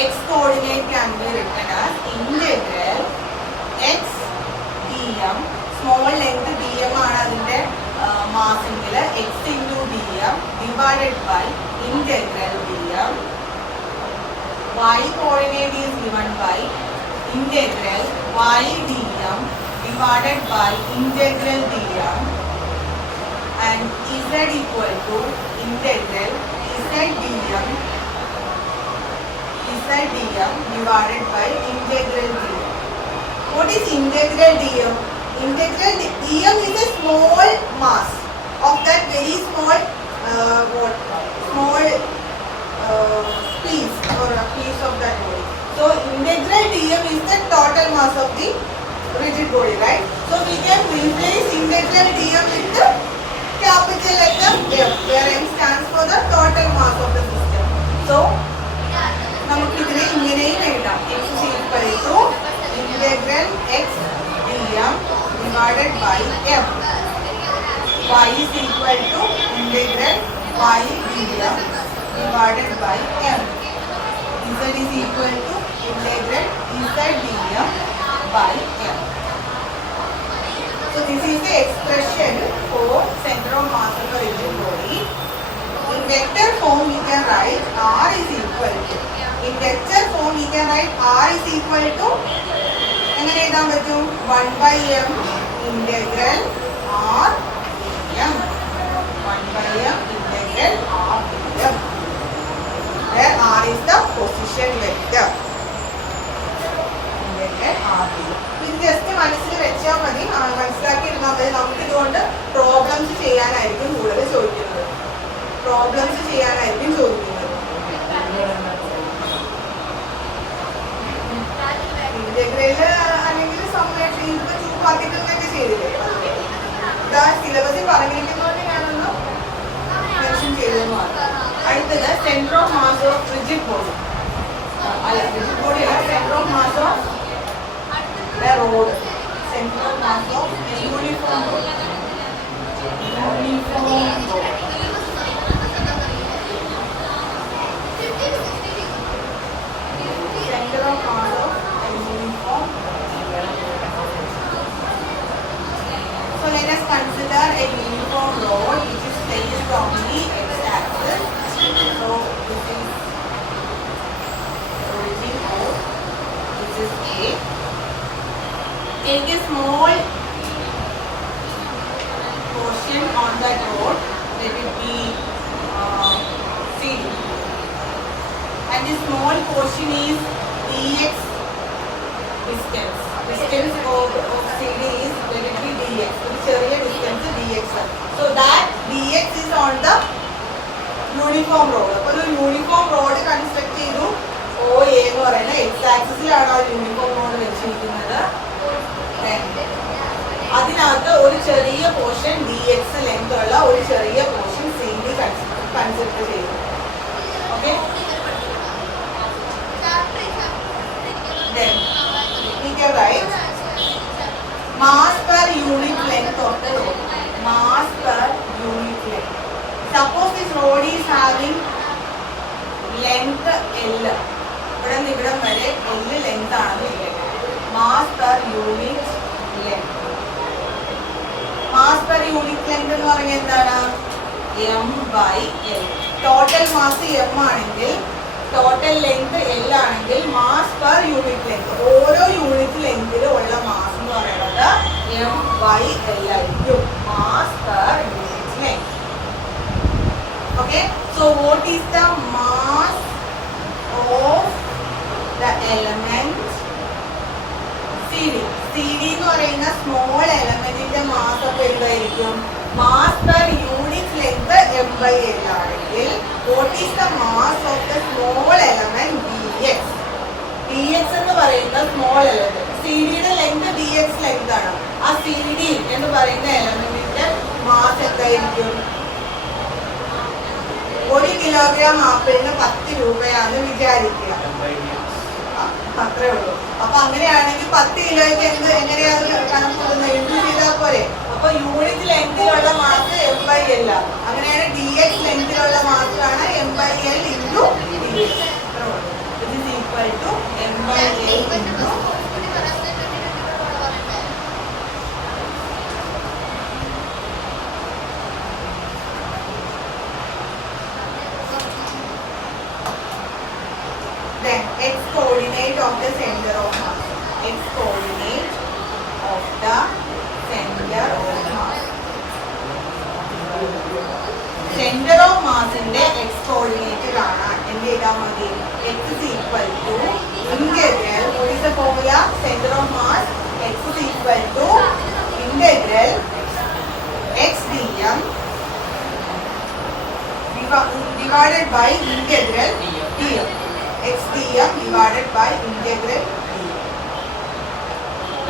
X coordinate can be written as integral x dm, small length dm ആണ് അതിന്റെ മാസെങ്കിൽ x into dm divided by integral dm. Y coordinate is given by integral y dm divided by integral dm and z equal to integral ZdM divided by integral dm. What is integral dm? Integral dm is a small mass of that very small piece or a piece of that body. So integral dm is the total mass of the rigid body, right? So we can replace integral dm with the capital letter M, where M stands for the total mass of the system. So നമുക്ക് ഇതിനെ ഇങ്ങനെയും എഴുതാം. X is equal to integral x dm divided by M. Y is equal to integral y dm divided by M. Z is equal to integral z dm by M. So this is the expression for center of mass of a rigid body. In vector form we can write R is equal to. In vector form we can write R is equal to എങ്ങനെ എഴുതാൻ പറ്റും 1/m integral R dm. 1/m integral R dm. Where R is the position vector. Integral R dm. ഇത് just മനസ്സിൽ വെച്ചാൽ മതി, മനസ്സിലാക്കി ഇരുന്നാൽ മതി. നമുക്ക് ഇതുകൊണ്ട് പ്രോബ്ലംസ് ചെയ്യാനായിരിക്കും കൂടുതൽ ചോദിക്കുന്നത്. ഇന്റഗ്രല് അല്ലെങ്കിൽ സമ്മേഷൻ ഇപ്പൊ 2 പാർട്ടിക്കിൾസൊക്കെ ചെയ്തില്ലേ, ഇതാ സിലബസിൽ പറഞ്ഞിരിക്കുന്നതുകൊണ്ട് ഞാനൊന്ന് മെൻഷൻ ചെയ്തത് മാത്രം. അടുത്തത് centre of mass of rigid body. അല്ല, റിജിഡ് ബോഡി അല്ല, centre of mass off road. Centre of mass of uniform road. Center of mass of a uniform. So let us consider a uniform rod which is placed on the x-axis. So this is origin O. This is A. Take a small portion on that rod. Let it be C. And this small portion is dx distance. Distance of CD is let it be dx. So ചെറിയ distance dx. So that dx is on the uniform rod. അപ്പോൾ ഒരു uniform road construct ചെയ്തു. OA എന്ന് പറയുന്ന X ആക്സിസിലാണ് ആ uniform road വെച്ചിരിക്കുന്നത്. അതിനകത്ത് ഒരു ചെറിയ പോർഷൻ dx ലെങ്ത് ഉള്ള ഒരു ചെറിയ പോർഷൻ CD കൺസിഡർ ചെയ്തു. Okay, then we can write mass per unit length of the rod. Mass per unit length. Suppose this rod is having length L. ഇവിടെ നിന്ന് ഇവിടം വരെ L ലെങ്ത് ആണെന്ന് വിചാരിക്കുക. Mass per unit length. Mass per unit length എന്ന് പറഞ്ഞാൽ എന്താണ്? M/L. Total mass M ആണെങ്കിൽ ടോട്ടൽ ലെങ്ത് L ആണെങ്കിൽ മാസ് പെർ യൂണിറ്റ് ലെങ്ത്, ഓരോ യൂണിറ്റ് ലെങ്തിലും ഉള്ള മാസ് എന്ന് പറയുന്നത് M/L ആയിരിക്കും. Mass per unit length. Okay, so what is the mass of the element CD? CD എന്ന് പറയുന്ന സ്മോൾ എലമെന്റിന്റെ മാസ് ഒക്കെ എന്തായിരിക്കും? Mass per unit length M/L ആണെങ്കിൽ what is the mass of the small element dx? dx എന്ന് പറയുന്ന small element, സിഡിയുടെ length dx length ആണ്. ആ CD എന്ന് പറയുന്ന എലമെന്റിന്റെ മാസ് എന്തായിരിക്കും? 1 കിലോഗ്രാം ആപ്പിളിന് 10 രൂപയാണെന്ന് വിചാരിക്കുക. അത്രേ ഉള്ളൂ. അപ്പൊ അങ്ങനെയാണെങ്കിൽ 10 കിലോയ്ക്ക് എങ്ങനെയാണ് കണക്കൂടുന്നത്? ഇൻക്ലൂഡ് ചെയ്താൽ പോരെ. അപ്പൊ യൂണിറ്റ് ലെങ്തിലുള്ള മാസ് M/L ആണ്. അങ്ങനെയാണ് dx ലെങ്തിലുള്ള മാസ് ആണ് M/L into dx. It is equal to M/L into then x coordinate of the center of mass. X coordinate of the center of mass. Center of mass in the x coordinate divided by integral dm. x dm divided by integral dm.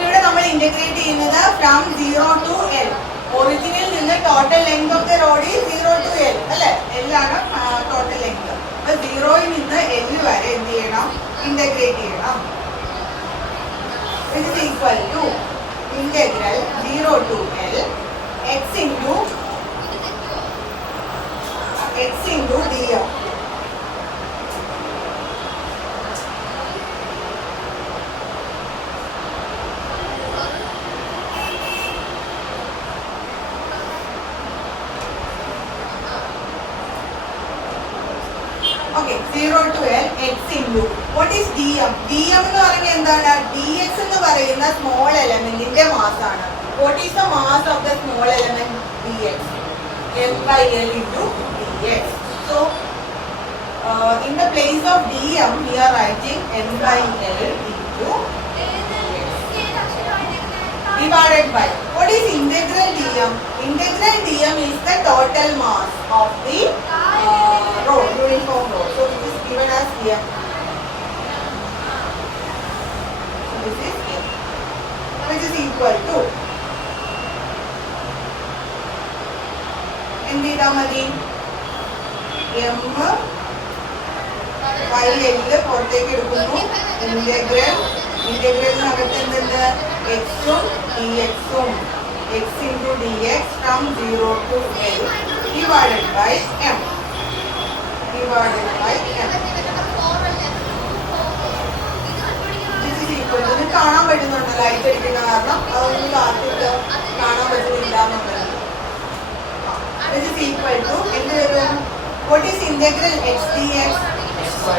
ഇവിടെ നമ്മൾ integrate ചെയ്യുന്നത് from 0 to l. ഒറിജിനിൽ നിന്ന് total length of the road is 0 to l അല്ലേ? l ആണ് total length. അപ്പോൾ 0യിൽ നിന്ന് l വരെ എന്ത് ചെയ്യണം? ഇന്റഗ്രേറ്റ് ചെയ്യണം. Which is equal to integral 0 to l x into dm. Okay, 0 to l x into what is dm? dm എന്ന് പറയുന്നത് എന്താണ്? dx എന്ന് പറയുന്ന സ്മോൾ എലമെന്റിന്റെ മാസ് ആണ്. What is the mass of the small element dx? m by l into dx. So in the place of dm we are writing m by l into divided by what is integral dm? Integral dm is the total mass of the road, uniform road. So this is given as here. This is here, which is equal to എന്ത് ചെയ്താൽ മതി? m by l പുറത്തേക്ക് എടുക്കുന്നു. ഇന്റഗ്രലിനകത്ത് എന്തുണ്ട്? x ഉം dx ഉം x into dx from 0 to l divided by m. This is equal to, ഇത് കാണാൻ പറ്റുന്നുണ്ട് ലൈറ്റ് അടിക്കുന്ന കാരണം അതൊന്നും കാത്തിട്ട് കാണാൻ പറ്റുന്നില്ല എന്നുള്ളത്. This is equal to എന്ത് വരും? What is integral x dx?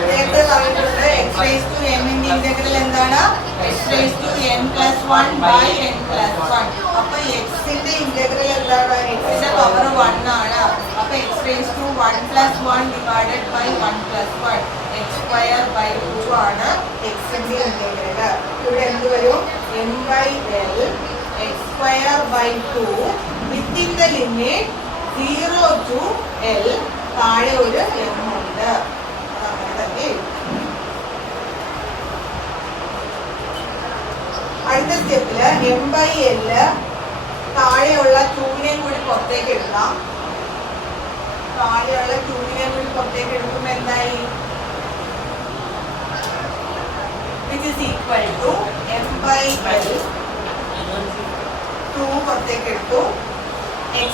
നേരത്തെ പറഞ്ഞിട്ടുണ്ട് x raised to n ന്റെ ഇന്റഗ്രൽ എന്താണ്? x raised to n plus 1 by n plus 1. അപ്പൊ x ന്റെ ഇന്റഗ്രൽ എന്താണ്? x ന്റെ പവർ 1 ആണ്. അപ്പൊ x raised to 1 plus 1 divided by 1 plus 1 x square by 2 ആണ് x ന്റെ ഇന്റഗ്രൽ. ഇവിടെ എന്ത് വരും? m by l x square by 2 within the limit 0 to l. താഴെ ഒരു m ഉണ്ട്. അടുത്ത സ്റ്റെപ്പില് m by l താഴെയുള്ള 2 കൂടി പുറത്തേക്ക് എടുക്കാം. താഴെയുള്ള 2 കൂടി പുറത്തേക്ക് എടുക്കുമ്പോൾ എന്തായി? which is equal to m by l 2 പുറത്തേക്ക് എടുത്തു. x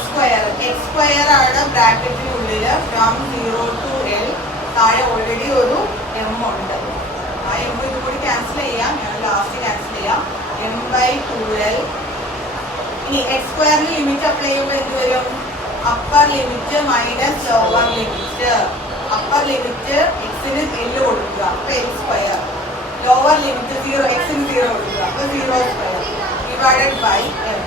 square ആണ് ബ്രാക്കറ്റിനുള്ളിൽ from 0 to l. താഴെ ഓൾറെഡി ഒരു m ഉണ്ട്. ആ m ഇത് കൂടി ക്യാൻസൽ ചെയ്യാം. ഞാൻ ലാസ്റ്റ് ക്യാൻസൽ ചെയ്യാം. m by 2l. ഇനി x സ്ക്വയറിന് ലിമിറ്റ് അപ്ലൈ ചെയ്യുമ്പോൾ എന്ത് വരും? Upper limit minus lower limit. Upper limit എക്സിന് l കൊടുക്കുക, അപ്പൊ l സ്ക്വയർ. ലോവർ ലിമിറ്റ് 0, എക്സിന് 0 കൊടുക്കുക, അപ്പൊ 0 സ്ക്വയർ ഡിവൈഡഡ് ബൈ m.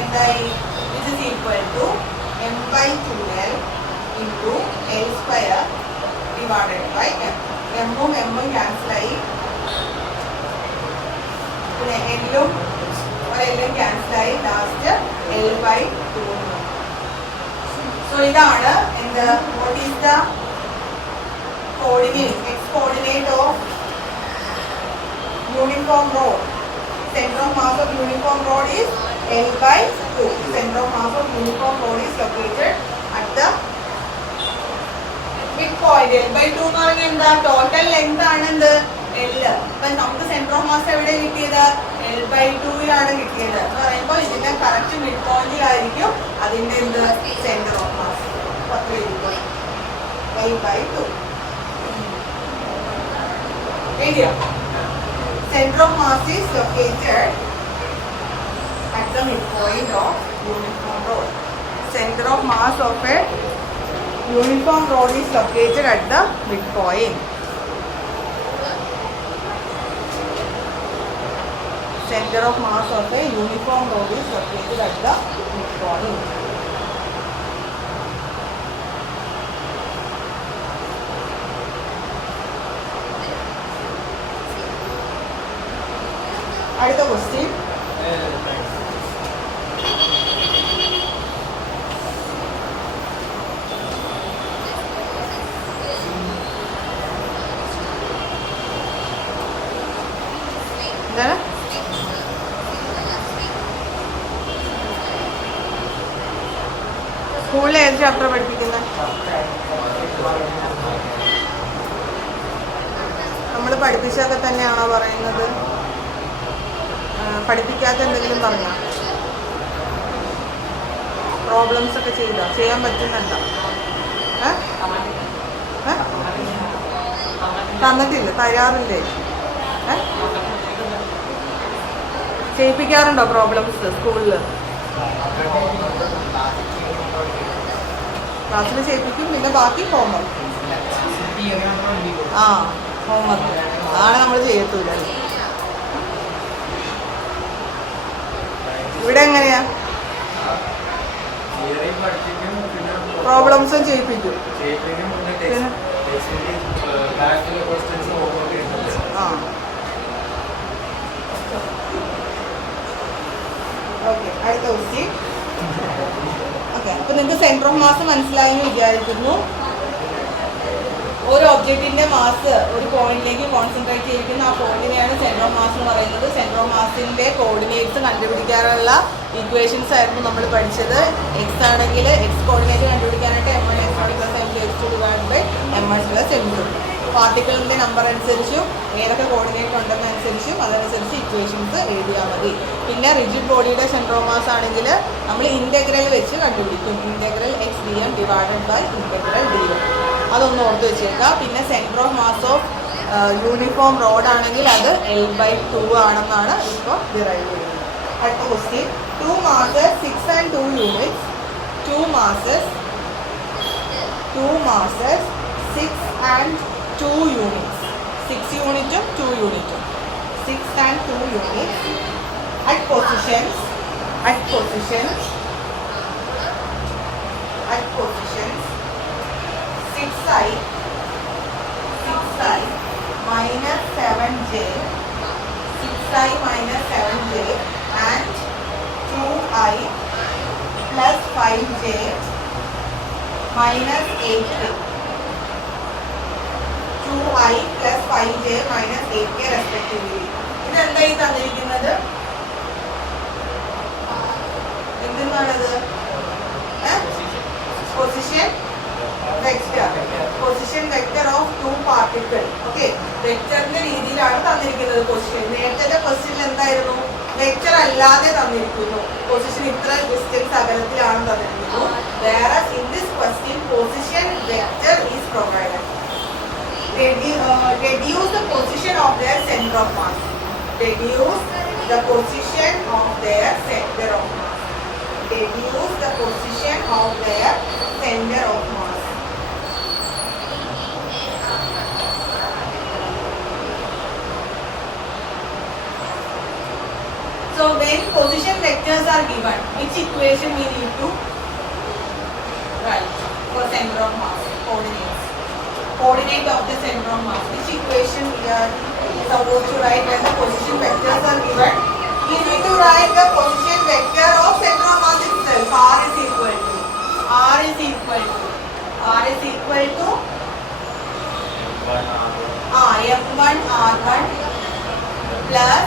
എന്തായി? This is equal to m by 2l into l square divided by m. m ഉം m ഉം cancel ആയി. പിന്നെ l ഉം ക്യാൻസൽ ആയി. Last l by 2. സോ ഇതാണ് എന്ത്? what is the coordinate, x coordinate of uniform road? Center of mass of uniform road is L by 2. Center of mass of uniform road is located at the midpoint. L by 2 എന്ന് പറഞ്ഞാൽ എന്താ? Total length ആണ് എന്ത്? L. അപ്പൊ നമുക്ക് centre of mass എവിടെ കിട്ടിയത്? L by 2 കിട്ടിയത്. എന്ന് പറയുമ്പോൾ ഇതിന്റെ കറക്റ്റ് മിഡ് പോയിന്റിലായിരിക്കും അതിന്റെ എന്ത്? Centre of mass. L by 2. Center of mass is located at the midpoint of uniform road. Center of mass of a uniform road is located at the midpoint. Center of mass of a uniform road is located at the midpoint. അടുത്ത question. സ്കൂളിൽ ഏത് chapter പഠിപ്പിക്കുന്നത്? നമ്മൾ പഠിപ്പിച്ചൊക്കെ തന്നെയാണോ പറയുന്നത്? പഠിപ്പിക്കാത്ത എന്തെങ്കിലും പറഞ്ഞോ? Problems ഒക്കെ ചെയ്തോ? ചെയ്യാൻ പറ്റുന്നുണ്ടോ? തന്നിട്ടില്ല, തയ്യാറില്ലേ? ചെയ്യിപ്പിക്കാറുണ്ടോ പ്രോബ്ലംസ് സ്കൂളിൽ? ക്ലാസ്സിൽ ചെയ്യിപ്പിക്കും, പിന്നെ ബാക്കി ഹോംവർക്ക്. ആ, ഹോംവർക്ക് അതാണ് നമ്മൾ ചെയ്യത്തൂല. ഇവിടെ എങ്ങനെയാ? പ്രോബ്ലംസും ചെയ്യിപ്പിക്കും. ആ, ഓക്കെ. അടുത്ത ക്വസ്റ്റ്യൻ. ഓക്കെ, അപ്പോൾ നിങ്ങൾക്ക് സെൻറ്റർ ഓഫ് മാസ് മനസ്സിലായെന്ന് വിചാരിക്കുന്നു. ഒരു ഒബ്ജക്റ്റിന്റെ മാസ് ഒരു പോയിന്റിലേക്ക് കോൺസെൻട്രേറ്റ് ചെയ്തിരിക്കുന്ന ആ പോയിന്റിനെയാണ് സെൻറ്റർ ഓഫ് മാസ് എന്ന് പറയുന്നത്. സെൻറ്റർ ഓഫ് മാസിന്റെ കോർഡിനേറ്റ്സ് കണ്ടുപിടിക്കാനുള്ള ഇക്വേഷൻസ് ആയിരുന്നു നമ്മൾ പഠിച്ചത്. എക്സ് ആണെങ്കിൽ എക്സ് കോർഡിനേറ്റ് കണ്ടുപിടിക്കാനായിട്ട് m1 x1 പാർട്ടിക്കിളിന്റെ നമ്പർ അനുസരിച്ചും ഏതൊക്കെ കോർഡിനേറ്റ് ഉണ്ടെന്നനുസരിച്ചും അതനുസരിച്ച് ഇക്വേഷൻസ് എഴുതിയാൽ മതി. പിന്നെ റിജിഡ് ബോഡിയുടെ സെൻറ്റർ ഓഫ് മാസ് ആണെങ്കിൽ നമ്മൾ ഇൻ്റഗ്രൽ വെച്ച് കണ്ടുപിടിക്കും. Integral x dm divided by integral dm. അതൊന്ന് ഓർത്ത് വെച്ചേക്കാം. പിന്നെ centre of mass of uniform rod ആണെങ്കിൽ അത് L/2 ആണെന്നാണ് ഇപ്പോൾ ഡിറൈവ് ചെയ്യുന്നത്. അടുത്ത question. 2 masses 6 and 2 units. 2 masses 6 and 2 units. 6 യൂണിറ്റും 2 യൂണിറ്റും. 6 and 2 units. At positions 6i minus 7j, 6i minus 7j and 2i plus 5j minus 8k. 2i plus 5j minus 8k respectively. ഇതെന്തായി തന്നിരിക്കുന്നത്? എന്തെന്നാണത്? Position vector of 2 particle. Okay, വെക്ടറിന്റെ രീതിയിലാണ് തന്നിരിക്കുന്നത് position. നേരത്തെ question എന്തായിരുന്നു? വെക്ടർ അല്ലാതെ തന്നിരിക്കുന്നു. പൊസിഷൻ ഇത്ര ഡിസ്റ്റൻസ് അകലത്തിലാണ് തന്നിരിക്കുന്നു. whereas in this question position vector is provided. Deduce the position of their center of mass. Deduce the position of their center of mass. Deduce the position of their center of mass. So when position vectors are given, which equation we need to write for center of mass? Coordinate of the center of mass. Which equation we are supposed to write when the position vectors are given? We need to write the position vector of center of mass itself. R is equal to M1 R1 plus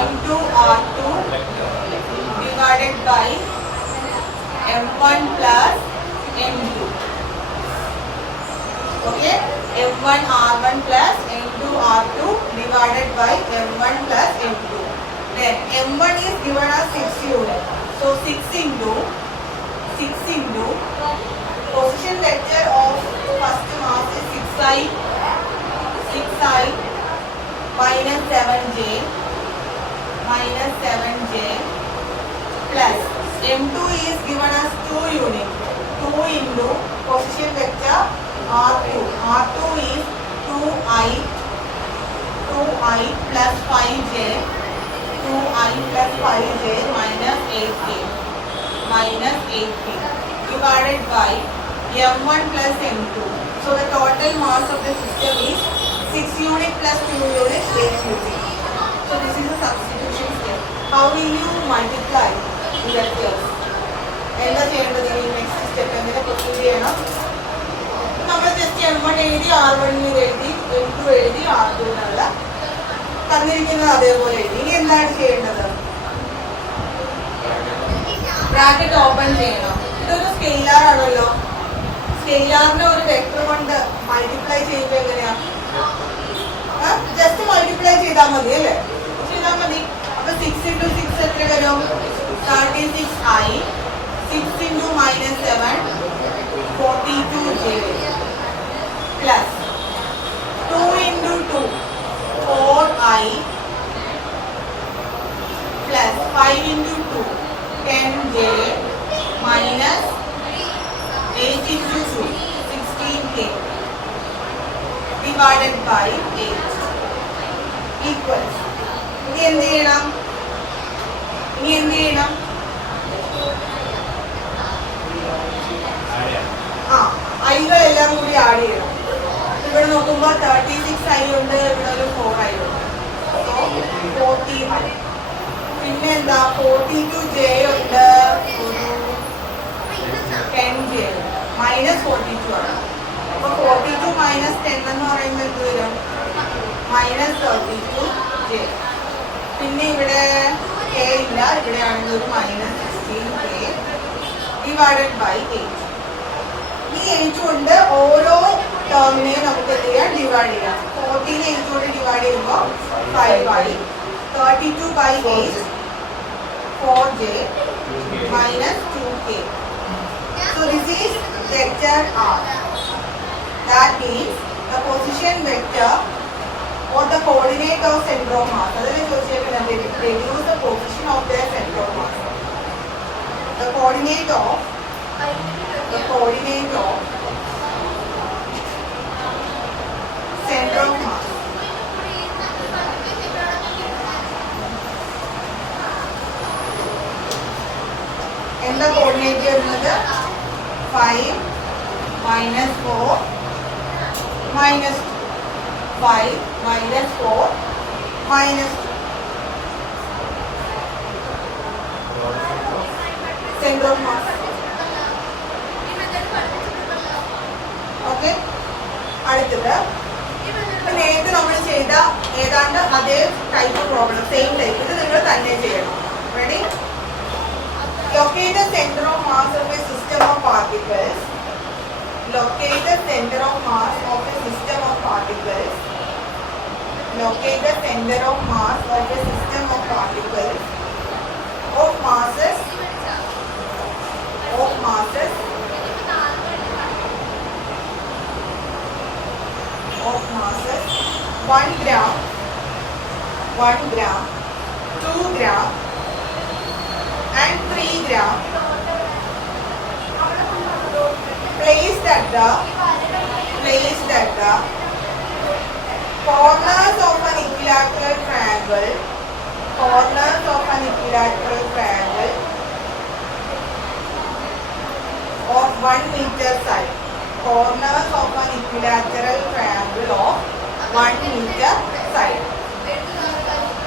M2 R2 divided by M1 plus M2. Okay, M1 R1 plus M2 R2 divided by M1 plus M2. Then M1 is given as 6 units. So 6 into position vector of first mass is 6i minus 7j plus M2 is given as 2 units. 2 into position vector R2 is 2i plus 5j minus 8k divided by M1 plus M2. So the total mass of the system is 6 units plus 2 units 8 units. So this is a substitution step. How will you multiply the vectors? എന്താ ചെയ്യേണ്ടത്? Next step എങ്ങനെ proceed ചെയ്യണം? നമ്മൾ just M1 എഴുതി R1 എഴുതി M2 എഴുതി R2 തന്നിരിക്കുന്നത് അതേപോലെ എഴുതി. ഇനി എന്താണ് ചെയ്യേണ്ടത്? ബ്രാക്കറ്റ് ഓപ്പൺ ചെയ്യണം. ഇതൊരു സ്കെയിലാർ ആണല്ലോ. സ്കെയിലാറിനെ ഒരു വെക്ടർ കൊണ്ട് മൾട്ടിപ്ലൈ ചെയ്യുമ്പോൾ എങ്ങനെയാ? ജസ്റ്റ് മൾട്ടിപ്ലൈ ചെയ്താൽ മതി അല്ലേ? ചെയ്താൽ മതി. അപ്പൊ 6 into 6 എത്ര വരും? 36i. 6 into -7 42j plus 2 into 2 4i plus 5 into 2 10j minus 8 into 2 16k divided by 8 equals. ഇനി എന്ത് ചെയ്യണം? ഐകളെല്ലാം കൂടി ആഡ് ചെയ്യണം. ഇവിടെ നോക്കുമ്പോൾ 36i ഉണ്ട്, ഇവിടെ ഒരു 4i ഉണ്ട്. So 40i. പിന്നെ എന്താ 42j ഉണ്ട്, ഒരു 10j -42 ആണ്. അപ്പൊ 42 - 10 എന്ന് പറയുമ്പോൾ എന്ത് വരും? -32j. പിന്നെ ഇവിടെ k ഇല്ല, ഇവിടെയാണെങ്കിൽ ഒരു -16k ഡിവൈഡഡ് ബൈ 8. ഈ 8 കൊണ്ട് ഓരോ ടേമിനെയും നമുക്ക് എന്ത് ചെയ്യാം? ഡിവൈഡ് ചെയ്യാം. 14 8 കൊണ്ട് ഡിവൈഡ് ചെയ്യുമ്പോൾ 5i. 32 by 8 4j minus 2k. So this is vector R. That means the position vector or the coordinate of center of mass. That is associated with reduce the position of their center of mass. The coordinate of center of mass. എന്താ coordinate വരുന്നത്? 5 -4 -2. 5 -4 -2. Center of mass. Okay. അടുത്തത് നേരത്തെ നമ്മൾ ചെയ്ത ഏതാണ്ട് അതേ type problem, same type. ഇത് നിങ്ങൾ തന്നെ ചെയ്യണം. Ready? Locate the center of mass of a system of particles. Locate the center of mass of a system of particles. Locate the center of mass of a system of particles of masses 1 gram, 2 gram and 3 gram placed at the corners of an equilateral triangle of 1 meter side. Corners of an equilateral triangle of 1 meter side.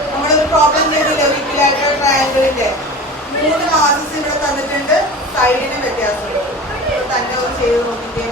നമ്മളൊരു problem ചെയ്തില്ലേ equilateral ട്രയാങ്കിളിന്റെ? 3 masses ഇവിടെ തന്നിട്ടുണ്ട്, സൈഡിന് വ്യത്യാസമുള്ളത്. തന്നെ ഒന്ന് ചെയ്ത് നോക്കിക്കേ.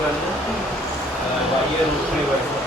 Y root 3/4.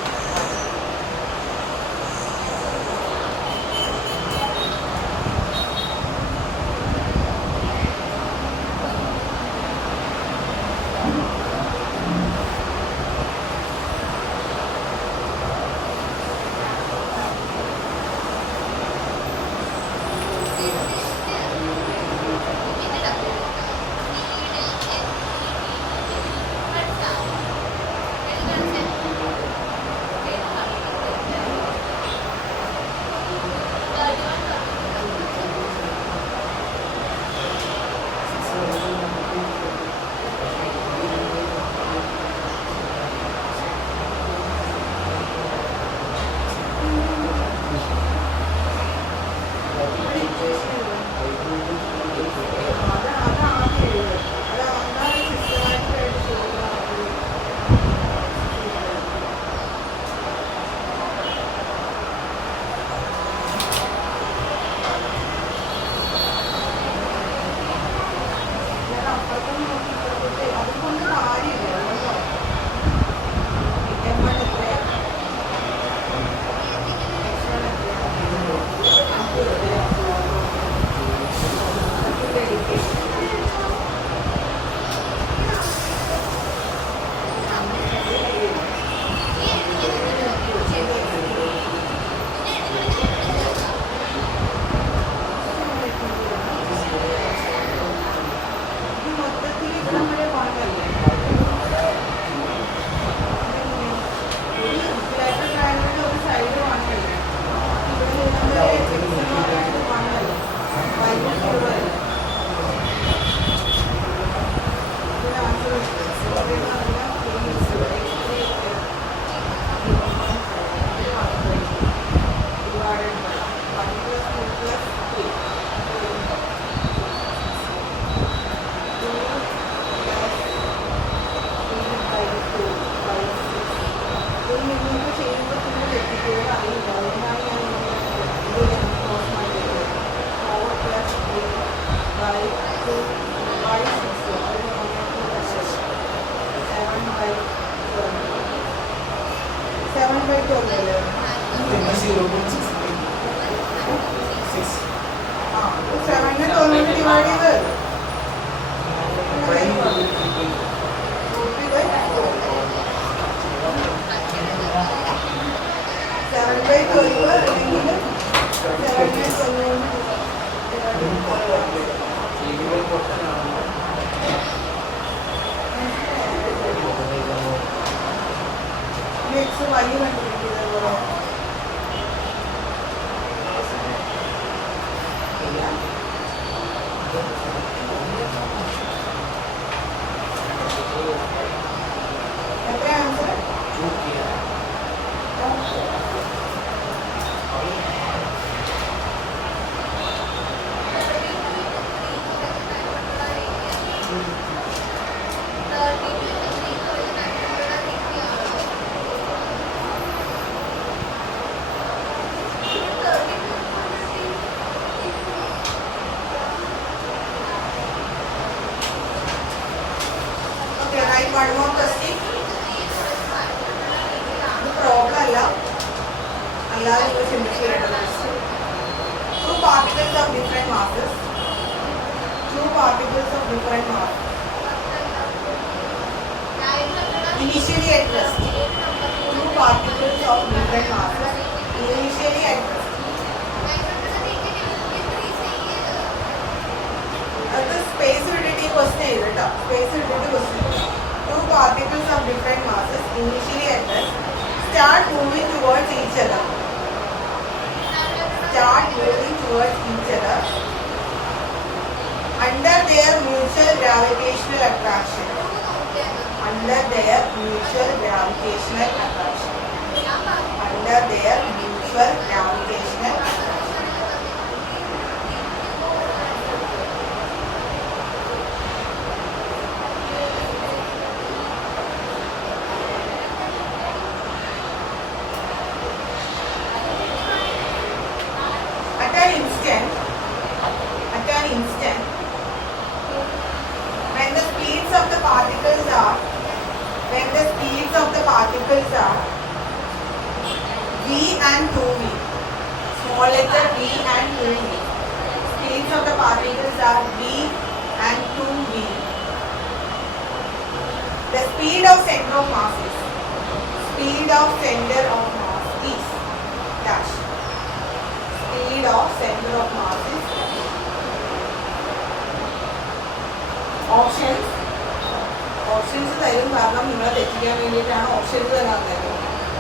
തരും, കാരണം നിങ്ങളെ തെറ്റിക്കാൻ വേണ്ടിയിട്ടാണ് ഓപ്ഷൻ തരാൻ തരും.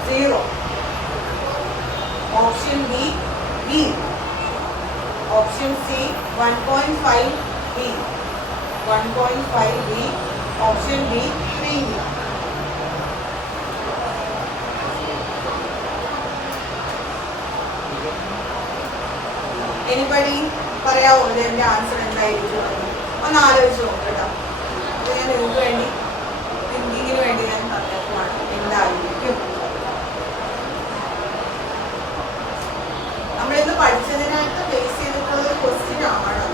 0. Option B B. Option C 1.5 B. 1.5 B. Option B 3 B. Anybody പറയാവോ ഇതിന്റെ ആൻസർ എന്തായിരിക്കും? ഒന്ന് ആലോചിച്ച് നോക്ക് കേട്ടോ. ഇത് ഞാൻ നിങ്ങൾക്ക് വേണ്ടി തിങ്കിങ്ങിന് വേണ്ടി ഞാൻ തന്നേക്കുവാണ്. എന്തായിരിക്കും നമ്മളിന്ന് പഠിച്ചതിനായിട്ട് ബേസ് ചെയ്തിട്ടുള്ള ഒരു ക്വസ്റ്റ്യൻ ആണ്.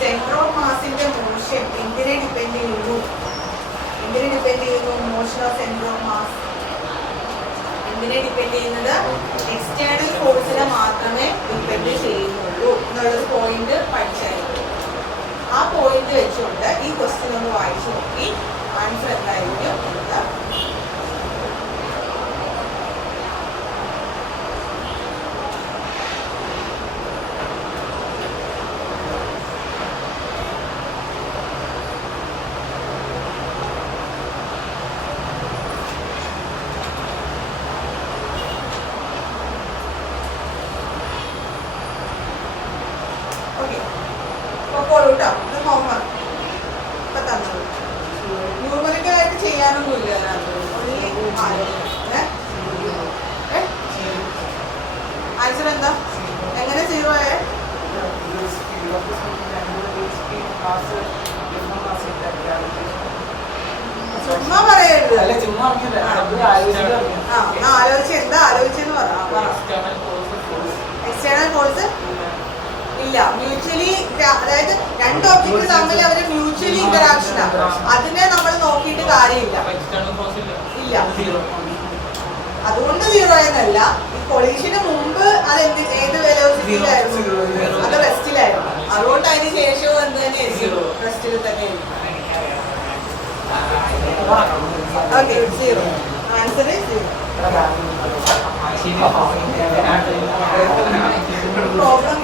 സെന്റർ ഓഫ് മാസിന്റെ മോഷൻ എന്തിനെ ഡിപ്പെൻഡ് ചെയ്യുന്നു? എന്തിനെ ഡിപ്പെൻഡ് ചെയ്യുന്നു? Motion of centre of mass എന്തിനെ ഡിപ്പെൻഡ് ചെയ്യുന്നത്? എക്സ്റ്റേണൽ ഫോഴ്സിനെ മാത്രമേ ഡിപ്പെൻഡ് ചെയ്യുന്നുള്ളൂ എന്നുള്ളൊരു പോയിന്റ് പഠിച്ചായിരുന്നു. ആ പോയിന്റ് വെച്ചുകൊണ്ട് ഈ ക്വസ്റ്റ്യൻ ഒന്ന് വായിച്ചു നോക്കി ആൻസർ എന്തായിരിക്കും എന്നത്. ന്യൂമറിക്കലായിട്ട് ചെയ്യാനൊന്നുമില്ല. ആൻസർ എന്താ? എങ്ങനെ 0 ആയേ? ചുമ്മാ പറയരുത്. ആലോചിച്ച് എന്താ ആലോചിച്ചെന്ന് പറ. എക്സ്റ്റേണൽ ഫോഴ്സ് ഇല്ല. മ്യൂച്വലി, അതായത് രണ്ട് ഒബ്ജക്റ്റ് തമ്മിൽ അവര് മ്യൂച്വലി ഇന്ററാക്ഷനാണ്. അതിനെ നമ്മൾ നോക്കിയിട്ട് കാര്യമില്ല. ഇല്ല, അതുകൊണ്ട് 0 എന്നല്ല. ഈ കൊളീഷന് മുമ്പ് അത് ഏത് വെലോസിറ്റിയിലായിരുന്നു? അത് റെസ്റ്റിലായിരുന്നു. അതുകൊണ്ട് അതിന് ശേഷവും എന്ത് തന്നെ റെസ്റ്റിൽ തന്നെ. ഓക്കെ, 0. ആൻസർ 0. പ്രോബ്ലം